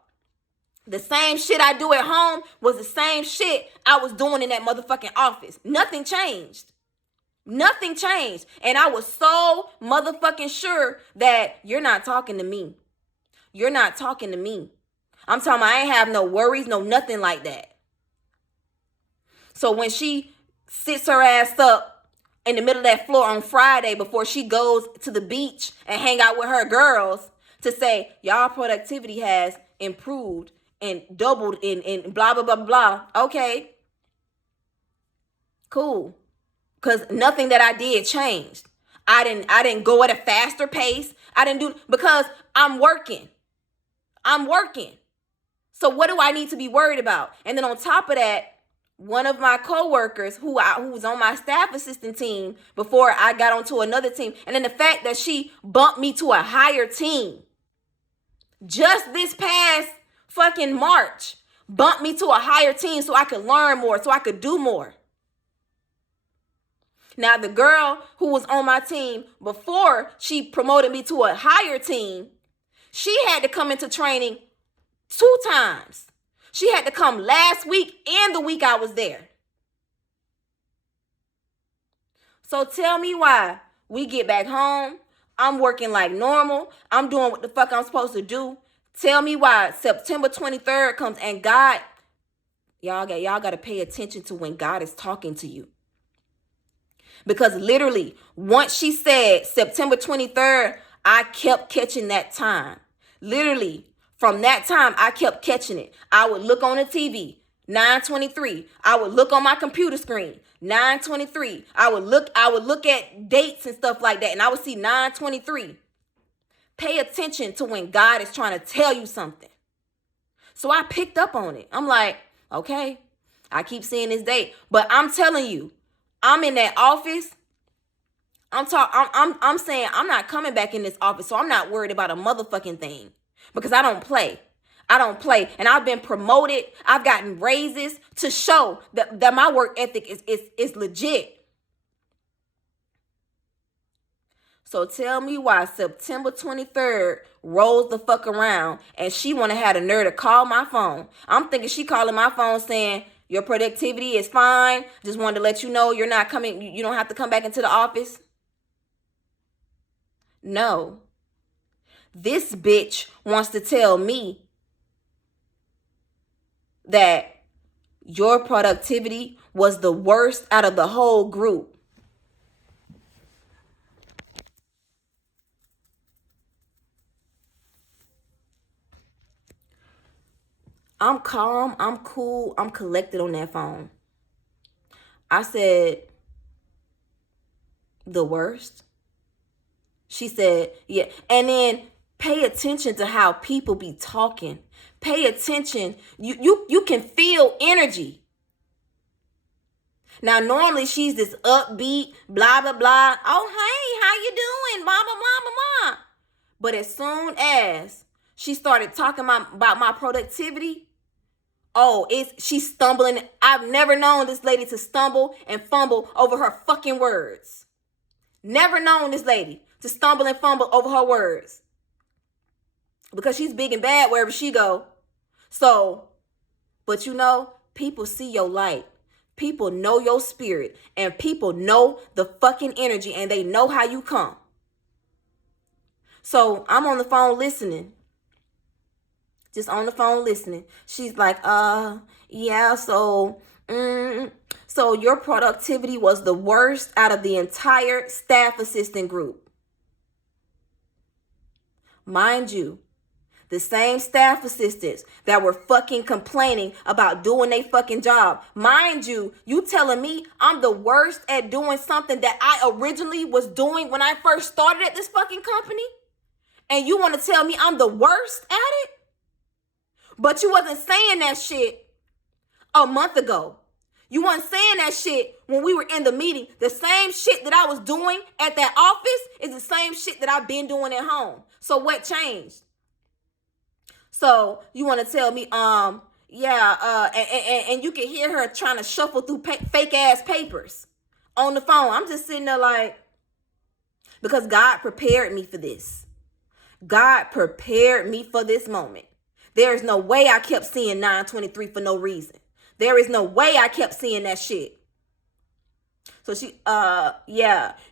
The same shit I do at home was the same shit I was doing in that motherfucking office. Nothing changed. Nothing changed. And I was so motherfucking sure that you're not talking to me. You're not talking to me. I'm talking about I ain't have no worries, no nothing like that. So when she sits her ass up in the middle of that floor on Friday before she goes to the beach and hang out with her girls to say, y'all productivity has improved and doubled in blah, blah, blah, blah. Okay. Cool. Because nothing that I did changed. I didn't go at a faster pace. Because I'm working. So what do I need to be worried about? And then on top of that, one of my coworkers who was on my staff assistant team before I got onto another team, and then the fact that she bumped me to a higher team just this past fucking March, bumped me to a higher team so I could learn more, so I could do more. Now, the girl who was on my team before she promoted me to a higher team, she had to come into training 2 times. She had to come last week and the week I was there. So tell me why we get back home, I'm working like normal, I'm doing what the fuck I'm supposed to do. Tell me why September 23rd comes and God, y'all got to pay attention to when God is talking to you. Because literally, once she said September 23rd, I kept catching that time. Literally, from that time, I kept catching it. I would look on the TV, 9:23. I would look on my computer screen, 9:23. I would look at dates and stuff like that, and I would see 9:23. Pay attention to when God is trying to tell you something. So I picked up on it. I'm like, okay, I keep seeing this date, but I'm telling you, I'm in that office. I'm saying I'm not coming back in this office, so I'm not worried about a motherfucking thing because I don't play. And I've been promoted. I've gotten raises to show that my work ethic is legit. So tell me why September 23rd rolls the fuck around and she want to have the nerve to call my phone. I'm thinking she calling my phone saying, your productivity is fine. Just wanted to let you know you're not coming. You don't have to come back into the office. No. This bitch wants to tell me that your productivity was the worst out of the whole group. I'm calm, I'm cool, I'm collected on that phone. I said, the worst? She said, yeah. And then pay attention to how people be talking. Pay attention. You can feel energy. Now, normally she's this upbeat, blah, blah, blah. Oh, hey, how you doing? Blah, blah, blah, blah, blah. But as soon as she started talking about my productivity, she's stumbling. I've never known this lady to stumble and fumble over her fucking words. Never known this lady to stumble and fumble over her words. Because she's big and bad wherever she go. So, but you know, people see your light. People know your spirit. And people know the fucking energy. And they know how you come. So, I'm on the phone listening. Just on the phone listening. She's like, yeah, so your productivity was the worst out of the entire staff assistant group. Mind you, the same staff assistants that were fucking complaining about doing their fucking job. Mind you, you telling me I'm the worst at doing something that I originally was doing when I first started at this fucking company? And you want to tell me I'm the worst at it? But you wasn't saying that shit a month ago. You wasn't saying that shit when we were in the meeting. The same shit that I was doing at that office is the same shit that I've been doing at home. So what changed? So you want to tell me, and you can hear her trying to shuffle through fake ass papers on the phone. I'm just sitting there like, because God prepared me for this. God prepared me for this moment. There is no way I kept seeing 923 for no reason. There is no way I kept seeing that shit. So she,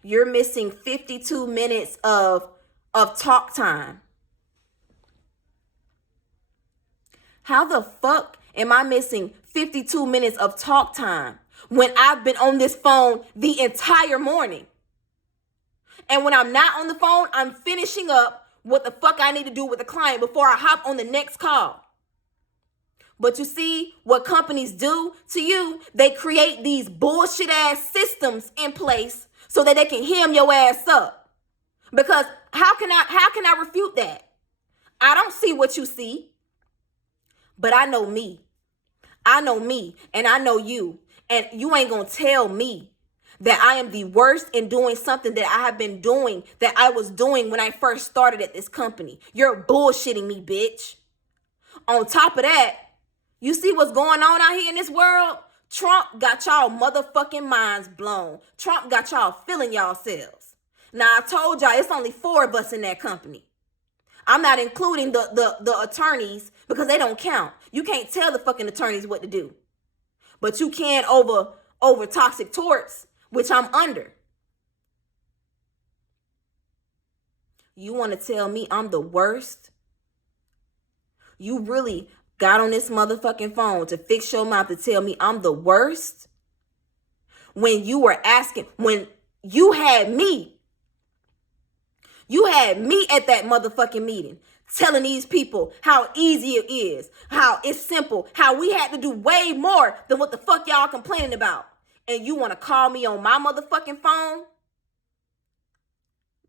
you're missing 52 minutes of talk time. How the fuck am I missing 52 minutes of talk time when I've been on this phone the entire morning? And when I'm not on the phone, I'm finishing up what the fuck I need to do with the client before I hop on the next call. But you see what companies do to you? They create these bullshit ass systems in place so that they can hem your ass up. Because how can I refute that? I don't see what you see. But I know me. I know me and I know you. And you ain't gonna tell me that I am the worst in doing something that I have been doing, that I was doing when I first started at this company. You're bullshitting me, bitch. On top of that, you see what's going on out here in this world? Trump got y'all motherfucking minds blown. Trump got y'all feeling yourselves. Now, I told y'all it's only 4 of us in that company. I'm not including the attorneys because they don't count. You can't tell the fucking attorneys what to do. But you can over toxic torts, which I'm under. You want to tell me I'm the worst? You really got on this motherfucking phone to fix your mouth to tell me I'm the worst? When you were asking, when you had me at that motherfucking meeting telling these people how easy it is, how it's simple, how we had to do way more than what the fuck y'all complaining about. And you want to call me on my motherfucking phone?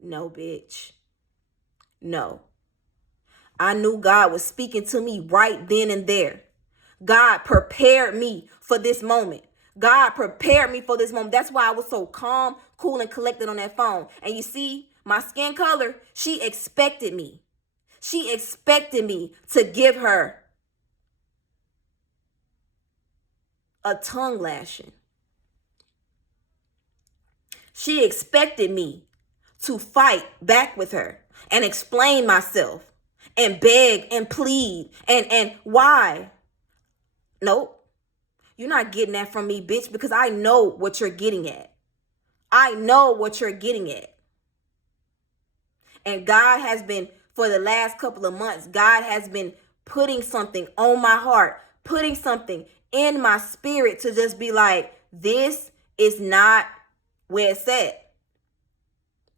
No, bitch. No. I knew God was speaking to me right then and there. God prepared me for this moment. God prepared me for this moment. That's why I was so calm, cool, and collected on that phone. And you see, my skin color, she expected me. She expected me to give her a tongue lashing. She expected me to fight back with her and explain myself and beg and plead and why. Nope. You're not getting that from me, bitch, because I know what you're getting at. I know what you're getting at. And God has been, for the last couple of months, God has been putting something on my heart, putting something in my spirit to just be like, this is not where it's at.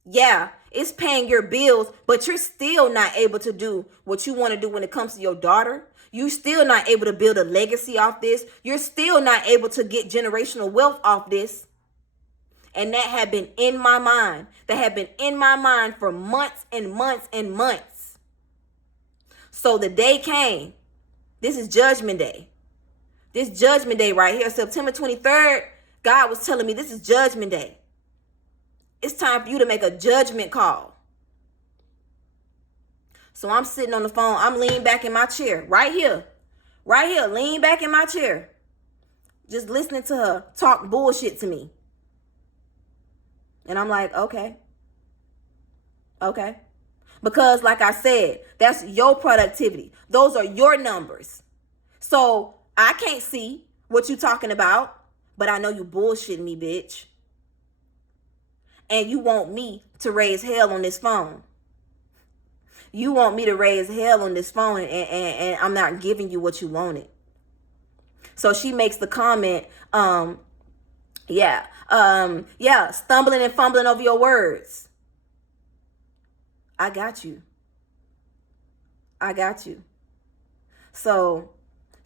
Yeah, it's paying your bills, but you're still not able to do what you want to do when it comes to your daughter. You're still not able to build a legacy off this. You're still not able to get generational wealth off this. And that had been in my mind. That had been in my mind for months and months and months. So the day came. This is Judgment Day. This Judgment Day right here, September 23rd, God was telling me this is Judgment Day. It's time for you to make a judgment call. So I'm sitting on the phone. I'm leaning back in my chair. Right here, lean back in my chair. Just listening to her talk bullshit to me. And I'm like, okay. Because like I said, that's your productivity. Those are your numbers. So I can't see what you talking about, but I know you bullshitting me, bitch. And you want me to raise hell on this phone. You want me to raise hell on this phone, and I'm not giving you what you wanted. So she makes the comment, stumbling and fumbling over your words. I got you. So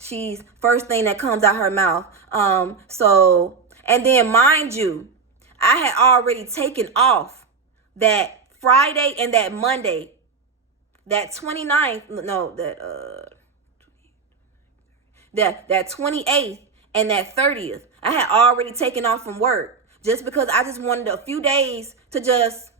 she's first thing that comes out her mouth. And then mind you, I had already taken off that Friday and that Monday, that 29th, that 28th and that 30th. I had already taken off from work just because I just wanted a few days to just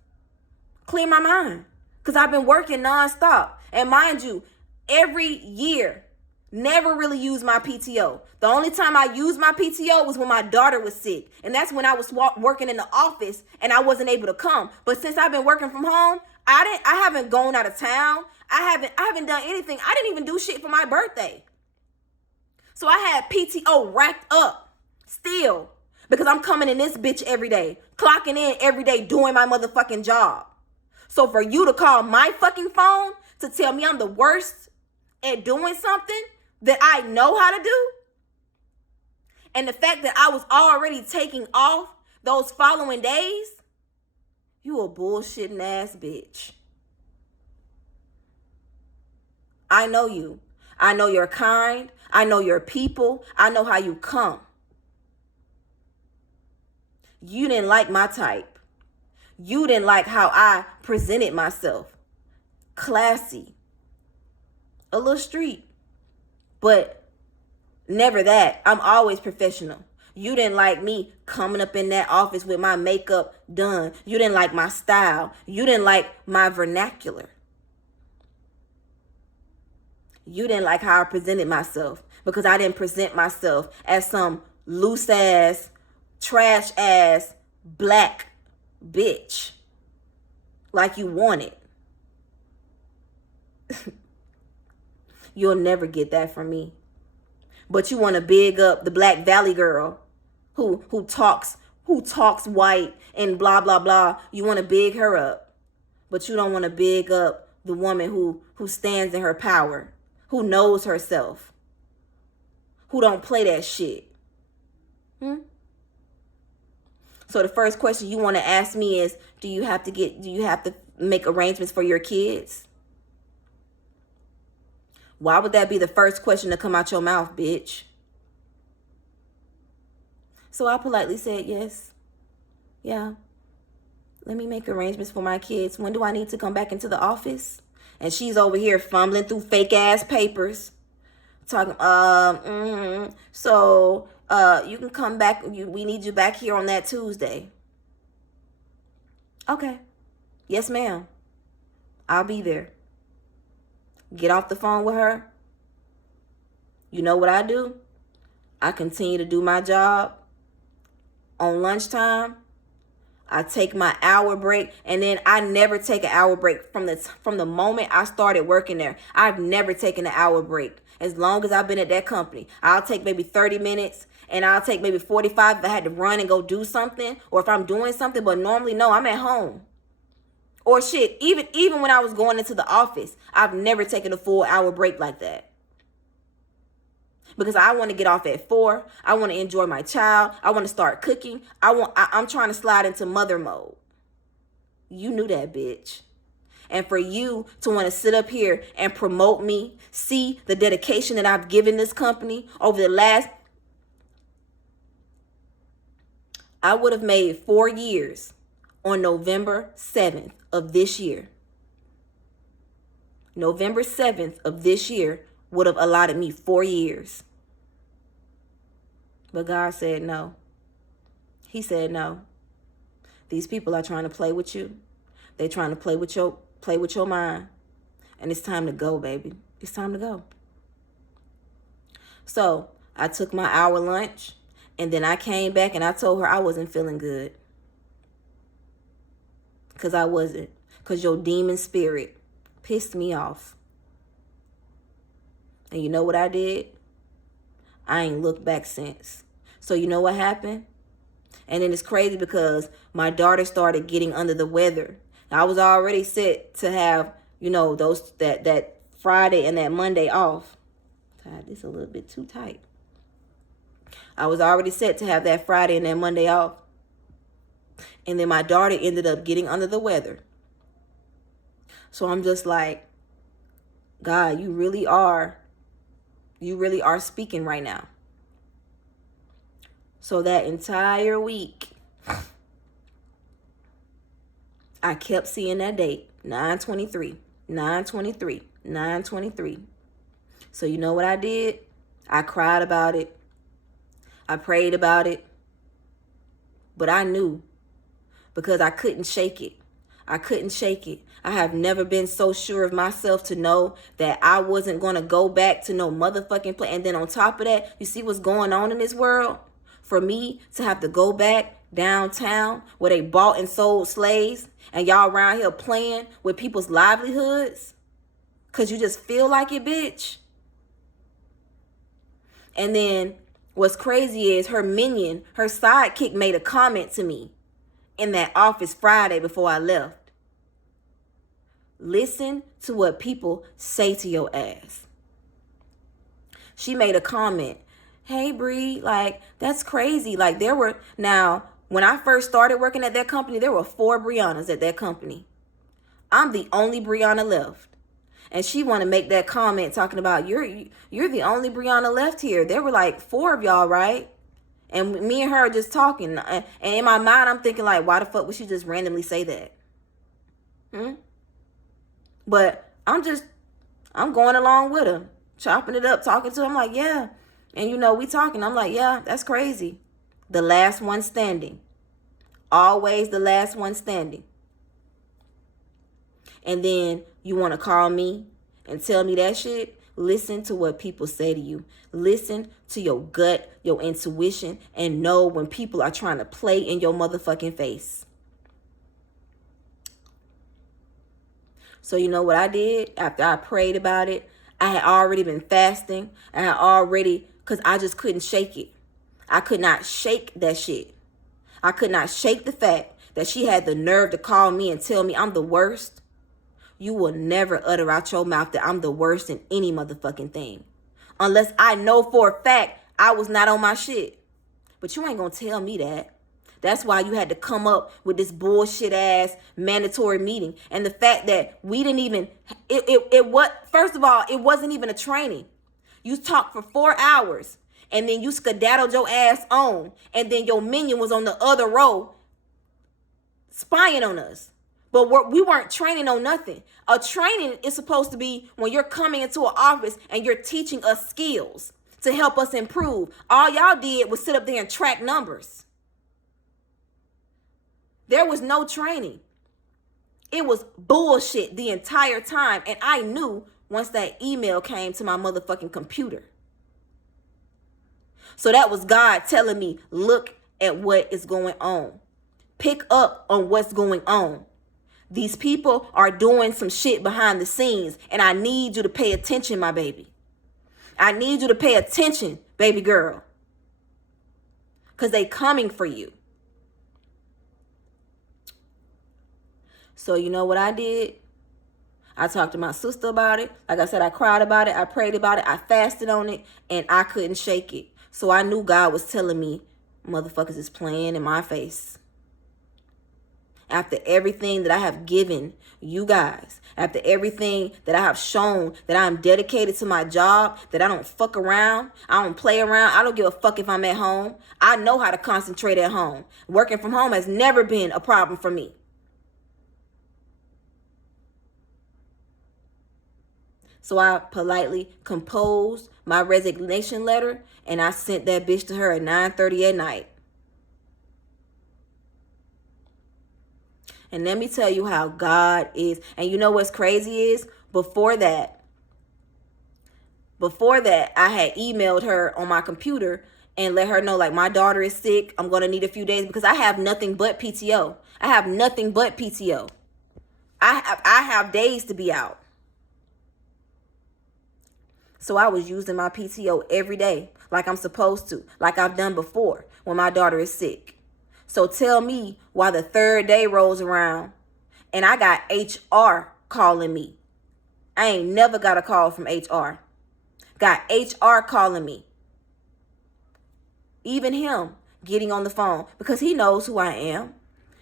clear my mind, because I've been working nonstop. And mind you, every year, never really used my PTO. The only time I used my PTO was when my daughter was sick. And that's when I was working in the office and I wasn't able to come. But since I've been working from home, I haven't gone out of town. I haven't done anything. I didn't even do shit for my birthday. So I had PTO racked up still, because I'm coming in this bitch every day, clocking in every day, doing my motherfucking job. So for you to call my fucking phone to tell me I'm the worst at doing something that I know how to do, and the fact that I was already taking off those following days, you a bullshitting ass bitch. I know you. I know you're kind. I know your people. I know how you come. You didn't like my type. You didn't like how I presented myself. Classy. A little street. But never that. I'm always professional. You didn't like me coming up in that office with my makeup done. You didn't like my style. You didn't like my vernacular. You didn't like how I presented myself, because I didn't present myself as some loose ass, trash ass, black bitch like you wanted. You'll never get that from me. But you want to big up the Black Valley girl who talks white and blah blah blah. You want to big her up, but you don't want to big up the woman who stands in her power, who knows herself, who don't play that shit. So the first question you want to ask me is, do you have to make arrangements for your kids? Why would that be the first question to come out your mouth, bitch? So I politely said, yes. Yeah. Let me make arrangements for my kids. When do I need to come back into the office? And she's over here fumbling through fake ass papers. Talking, so you can come back. We need you back here on that Tuesday. Okay. Yes, ma'am. I'll be there. Get off the phone with her. You know what I do? I continue to do my job. On lunchtime, I take my hour break, and then I never take an hour break from the moment I started working there. I've never taken an hour break. As long as I've been at that company, I'll take maybe 30 minutes, and I'll take maybe 45 if I had to run and go do something, or if I'm doing something. But normally, no, I'm at home. Or shit, even when I was going into the office, I've never taken a full hour break like that. Because I want to get off at 4. I want to enjoy my child. I want to start cooking. I'm trying to slide into mother mode. You knew that, bitch. And for you to want to sit up here and promote me, see the dedication that I've given this company over the last, I would have made 4 years on November 7th of this year. November 7th of this year would have allotted me 4 years. But God said no. He said no. These people are trying to play with you. They're trying to play with your mind. And it's time to go, baby. It's time to go. So I took my hour lunch, and then I came back and I told her I wasn't feeling good. Because I wasn't. Because your demon spirit pissed me off. And you know what I did? I ain't looked back since. So you know what happened? And then it's crazy because my daughter started getting under the weather. I was already set to have, those that Friday and that Monday off. God, this is a little bit too tight. I was already set to have that Friday and that Monday off. And then my daughter ended up getting under the weather. So I'm just like, God, you really are speaking right now. So that entire week, I kept seeing that date, 9/23, 9/23, 9/23. So you know what I did? I cried about it. I prayed about it. But I knew, because I couldn't shake it. I couldn't shake it. I have never been so sure of myself to know that I wasn't going to go back to no motherfucking place. And then on top of that, you see what's going on in this world? For me to have to go back downtown where they bought and sold slaves, and y'all around here playing with people's livelihoods because you just feel like it, bitch. And then what's crazy is her minion, her sidekick, made a comment to me in that office Friday before I left. Listen to what people say to your ass. She made a comment. Hey, Bree, like, that's crazy. Like, when I first started working at that company, there were 4 Briannas at that company. I'm the only Brianna left. And she want to make that comment talking about, you're the only Brianna left here. There were like 4 of y'all, right? And me and her are just talking. And in my mind, I'm thinking like, why the fuck would she just randomly say that? But I'm going along with her, chopping it up, talking to her. I'm like, yeah. And we talking. I'm like, yeah, that's crazy. The last one standing. Always the last one standing. And then you want to call me and tell me that shit? Listen to what people say to you. Listen to your gut, your intuition, and know when people are trying to play in your motherfucking face. So you know what I did after I prayed about it? I had already been fasting. Because I just couldn't shake it. I could not shake that shit. I could not shake the fact that she had the nerve to call me and tell me I'm the worst. You will never utter out your mouth that I'm the worst in any motherfucking thing. Unless I know for a fact I was not on my shit. But you ain't gonna tell me that. That's why you had to come up with this bullshit ass mandatory meeting. And the fact that we didn't even, first of all, it wasn't even a training. You talked for 4 hours and then you skedaddled your ass on. And then your minion was on the other row spying on us. But we weren't training on nothing. A training is supposed to be when you're coming into an office and you're teaching us skills to help us improve. All y'all did was sit up there and track numbers. There was no training. It was bullshit the entire time. And I knew once that email came to my motherfucking computer. So that was God telling me, look at what is going on. Pick up on what's going on. These people are doing some shit behind the scenes, and I need you to pay attention, my baby. I need you to pay attention, baby girl. Because they coming for you. So you know what I did? I talked to my sister about it. Like I said, I cried about it. I prayed about it. I fasted on it. And I couldn't shake it. So I knew God was telling me, motherfuckers is playing in my face. After everything that I have given you guys, after everything that I have shown that I'm dedicated to my job, that I don't fuck around, I don't play around, I don't give a fuck if I'm at home. I know how to concentrate at home. Working from home has never been a problem for me. So I politely composed my resignation letter and I sent that bitch to her at 9:30 at night. And let me tell you how God is. And you know what's crazy is? Before that, I had emailed her on my computer and let her know, like, my daughter is sick. I'm going to need a few days because I have nothing but PTO. I have nothing but PTO. I have days to be out. So I was using my PTO every day like I'm supposed to, like I've done before when my daughter is sick. So tell me why the third day rolls around and I got HR calling me. I ain't never got a call from HR. Got HR calling me. Even him getting on the phone because he knows who I am.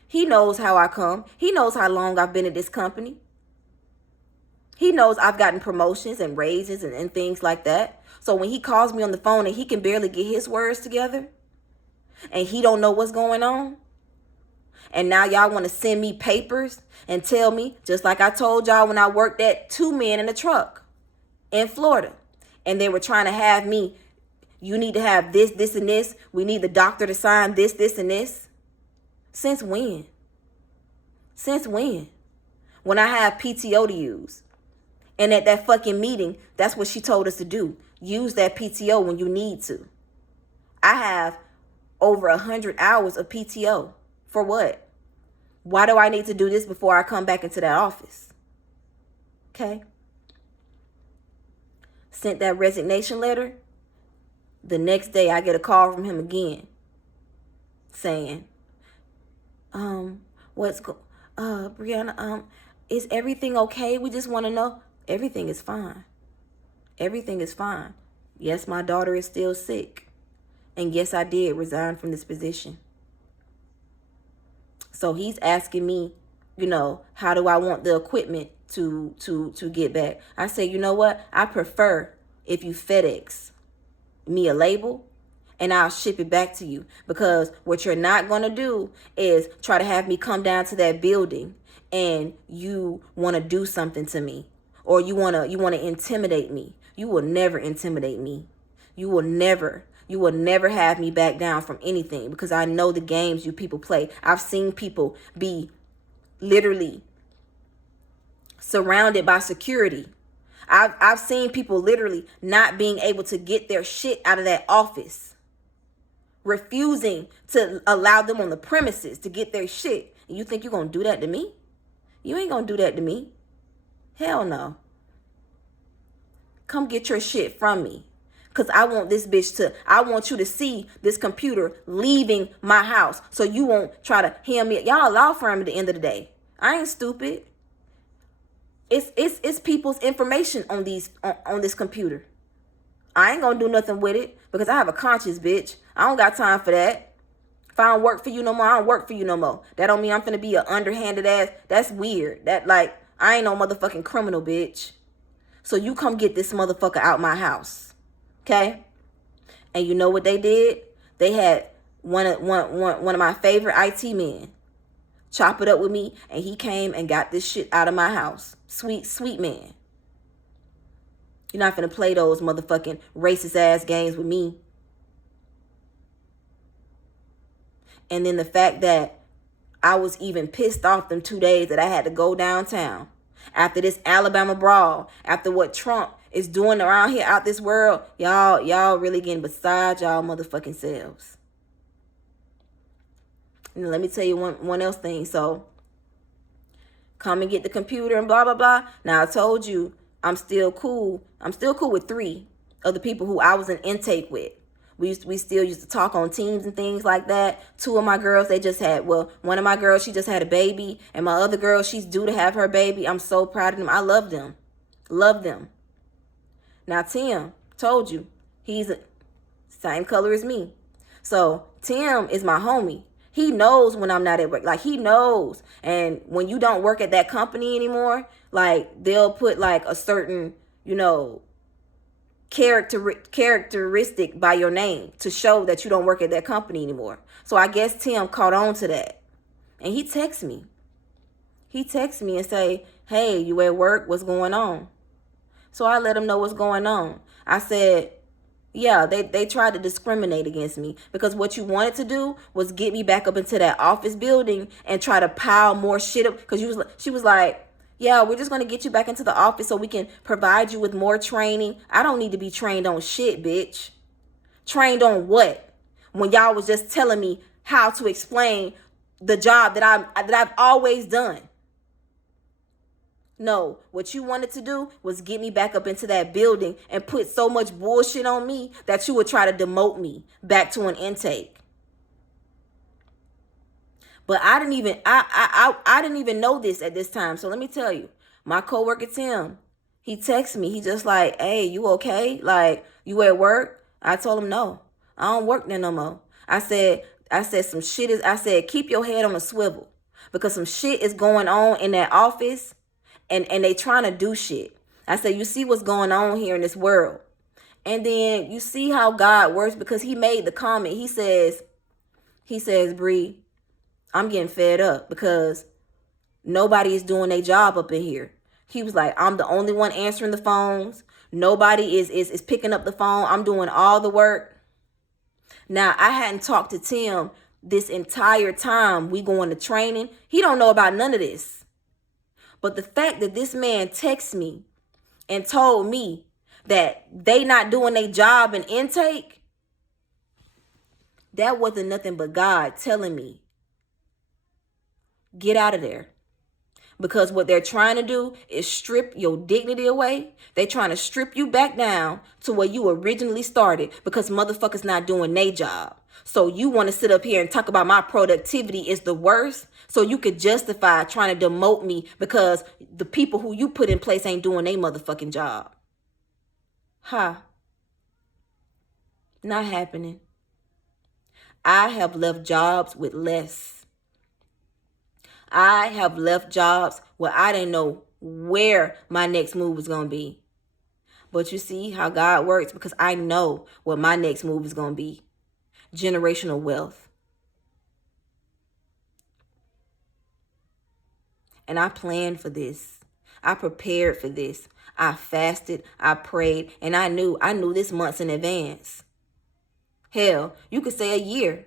He knows how I come. He knows how long I've been at this company. He knows I've gotten promotions and raises and things like that. So when he calls me on the phone and he can barely get his words together and he don't know what's going on, and now y'all want to send me papers and tell me, just like I told y'all when I worked at 2 Men in a Truck in Florida, and they were trying to have me, you need to have this, this, and this. We need the doctor to sign this, this, and this. Since when? Since when? When I have PTO to use. And at that fucking meeting, that's what she told us to do. Use that PTO when you need to. I have over 100 hours of PTO. For what? Why do I need to do this before I come back into that office? Okay. Sent that resignation letter. The next day I get a call from him again. Saying, Brianna, is everything okay? We just want to know. Everything is fine. Everything is fine. Yes, my daughter is still sick. And yes, I did resign from this position. So he's asking me, how do I want the equipment to get back? I say, you know what? I prefer if you FedEx me a label and I'll ship it back to you. Because what you're not going to do is try to have me come down to that building and you want to do something to me. Or you want to intimidate me. You will never intimidate me. You will never have me back down from anything because I know the games you people play. I've seen people be literally surrounded by security. I've seen people literally not being able to get their shit out of that office. Refusing to allow them on the premises to get their shit. And you think you're going to do that to me? You ain't going to do that to me. Hell no. Come get your shit from me. Because I want I want you to see this computer leaving my house. So you won't try to hand me. Y'all a law firm at the end of the day. I ain't stupid. It's people's information on this computer. I ain't gonna do nothing with it because I have a conscience, bitch. I don't got time for that. If I don't work for you no more, I don't work for you no more. That don't mean I'm finna be an underhanded ass. That's weird. I ain't no motherfucking criminal, bitch. So you come get this motherfucker out my house. Okay? And you know what they did? They had one of my favorite IT men chop it up with me, and he came and got this shit out of my house. Sweet, sweet man. You're not finna play those motherfucking racist ass games with me. And then the fact that I was even pissed off them 2 days that I had to go downtown after this Alabama brawl, after what Trump is doing around here out this world, y'all really getting beside y'all motherfucking selves. And let me tell you one else thing. So come and get the computer and blah, blah, blah. Now I told you I'm still cool. I'm still cool with 3 of the people who I was in intake with. We still used to talk on Teams and things like that. 2 of my girls, they just had, well, one of my girls, she just had a baby. And my other girl, she's due to have her baby. I'm so proud of them. I love them. Love them. Now, Tim, told you, he's the same color as me. So Tim is my homie. He knows when I'm not at work. Like, he knows. And when you don't work at that company anymore, like, they'll put like a certain, you know, characteristic by your name to show that you don't work at that company anymore. So I guess Tim caught on to that. And he texts me. He texts me and say, hey, you at work? What's going on? So I let him know what's going on. I said, yeah, they tried to discriminate against me because what you wanted to do was get me back up into that office building and try to pile more shit up. Because she was like, yeah, we're just going to get you back into the office so we can provide you with more training. I don't need to be trained on shit, bitch. Trained on what? When y'all was just telling me how to explain the job that I've always done. No, what you wanted to do was get me back up into that building and put so much bullshit on me that you would try to demote me back to an intake. But I didn't even know this at this time. So let me tell you, my coworker Tim, he texts me. He just like, hey, you okay? Like, you at work? I told him no, I don't work there no more. I said some shit is. I said keep your head on a swivel because some shit is going on in that office. And they trying to do shit. I said, you see what's going on here in this world. And then you see how God works because he made the comment. He says, Bree, I'm getting fed up because nobody is doing their job up in here. He was like, I'm the only one answering the phones. Nobody is picking up the phone. I'm doing all the work. Now, I hadn't talked to Tim this entire time we going to training. He don't know about none of this. But the fact that this man texted me and told me that they not doing their job in intake, that wasn't nothing but God telling me, get out of there. Because what they're trying to do is strip your dignity away. They're trying to strip you back down to where you originally started because motherfuckers not doing their job. So you want to sit up here and talk about my productivity is the worst so you could justify trying to demote me because the people who you put in place ain't doing their motherfucking job. Not happening. I have left jobs with less. I have left jobs where I didn't know where my next move was going to be. But you see how God works because I know what my next move is going to be. Generational wealth. And I planned for this. I prepared for this. I fasted, I prayed, and I knew this months in advance. Hell, you could say a year.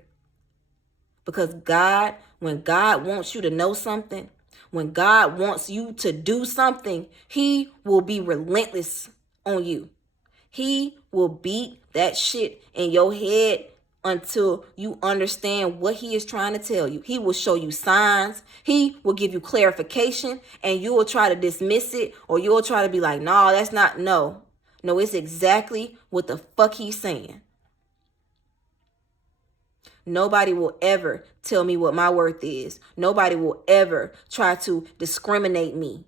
Because God, when God wants you to know something, when God wants you to do something, he will be relentless on you. He will beat that shit in your head until you understand what he is trying to tell you. He will show you signs. He will give you clarification and you will try to dismiss it or you'll try to be like, no, that's not, no, it's exactly what the fuck he's saying. Nobody will ever tell me what my worth is. Nobody will ever try to discriminate me.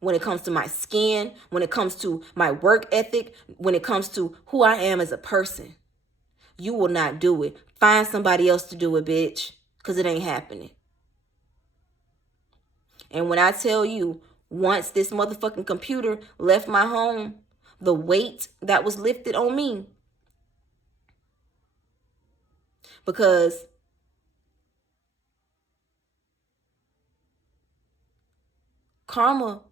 When it comes to my skin, when it comes to my work ethic, when it comes to who I am as a person. You will not do it. Find somebody else to do it, bitch, because it ain't happening. And when I tell you, once this motherfucking computer left my home, the weight that was lifted on me, because karma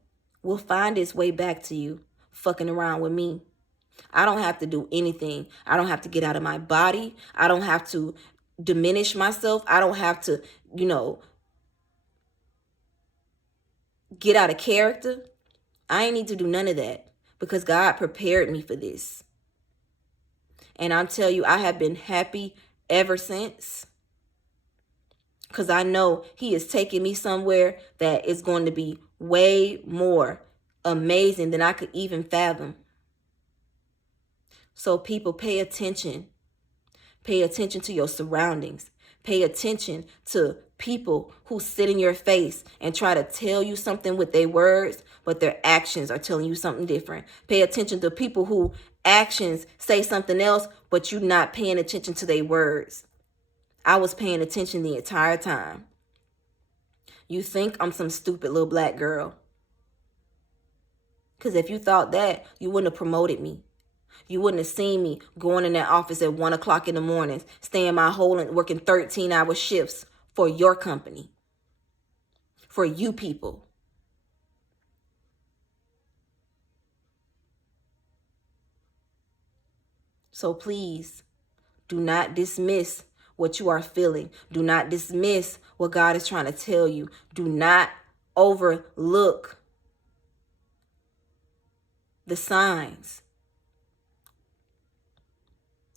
will find its way back to you fucking around with me. I don't have to do anything. I don't have to get out of my body. I don't have to diminish myself. I don't have to, get out of character. I ain't need to do none of that because God prepared me for this. And I'm telling you, I have been happy ever since. because I know he is taking me somewhere that is going to be way more amazing than I could even fathom. So people, pay attention. Pay attention to your surroundings. Pay attention to people who sit in your face and try to tell you something with their words, but their actions are telling you something different. Pay attention to people who actions say something else, but you're not paying attention to their words. I was paying attention the entire time. You think I'm some stupid little black girl. Because if you thought that, you wouldn't have promoted me. You wouldn't have seen me going in that office at 1 o'clock in the morning, staying my whole and working 13-hour shifts for your company, for you people. So please, do not dismiss what you are feeling. Do not dismiss what God is trying to tell you. Do not overlook the signs.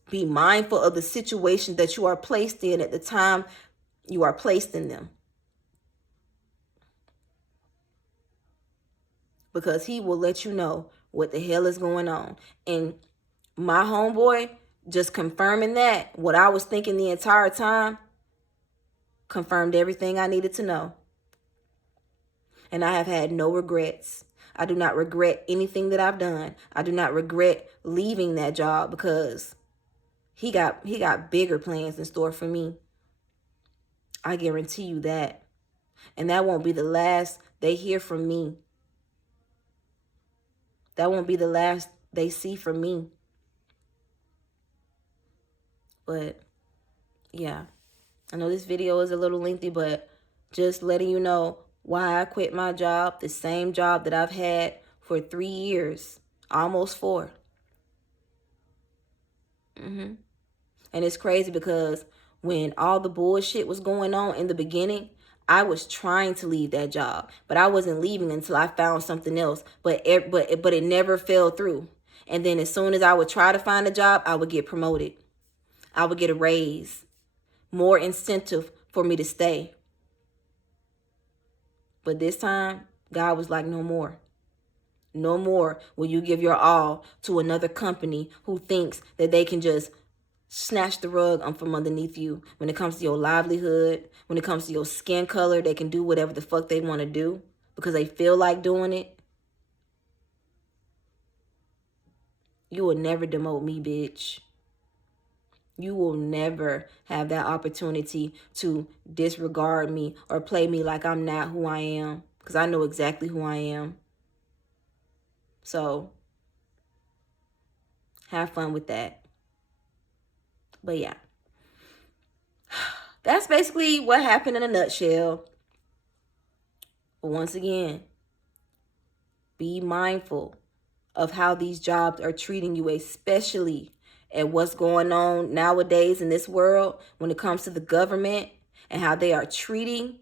Be mindful of the situation that you are placed in at the time you are placed in them. Because he will let you know what the hell is going on. And my homeboy, just confirming that, what I was thinking the entire time, confirmed everything I needed to know. And I have had no regrets. I do not regret anything that I've done. I do not regret leaving that job because he got bigger plans in store for me. I guarantee you that. And that won't be the last they hear from me. That won't be the last they see from me. But yeah, I know this video is a little lengthy, but just letting you know why I quit my job, the same job that I've had for 3 years, almost 4. And it's crazy because when all the bullshit was going on in the beginning, I was trying to leave that job, but I wasn't leaving until I found something else. But it never fell through. And then as soon as I would try to find a job, I would get promoted. I would get a raise, more incentive for me to stay. But this time, God was like, no more. No more will you give your all to another company who thinks that they can just snatch the rug from underneath you. When it comes to your livelihood, when it comes to your skin color, they can do whatever the fuck they want to do because they feel like doing it. You will never demote me, bitch. You will never have that opportunity to disregard me or play me like I'm not who I am, because I know exactly who I am. So have fun with that. But yeah, that's basically what happened in a nutshell. But once again, be mindful of how these jobs are treating you, especially at what's going on nowadays in this world when it comes to the government and how they are treating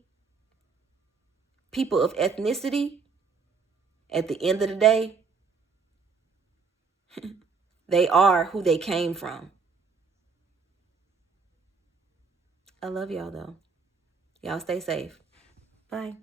people of ethnicity. At the end of the day, they are who they came from. I love y'all though. Y'all stay safe. Bye.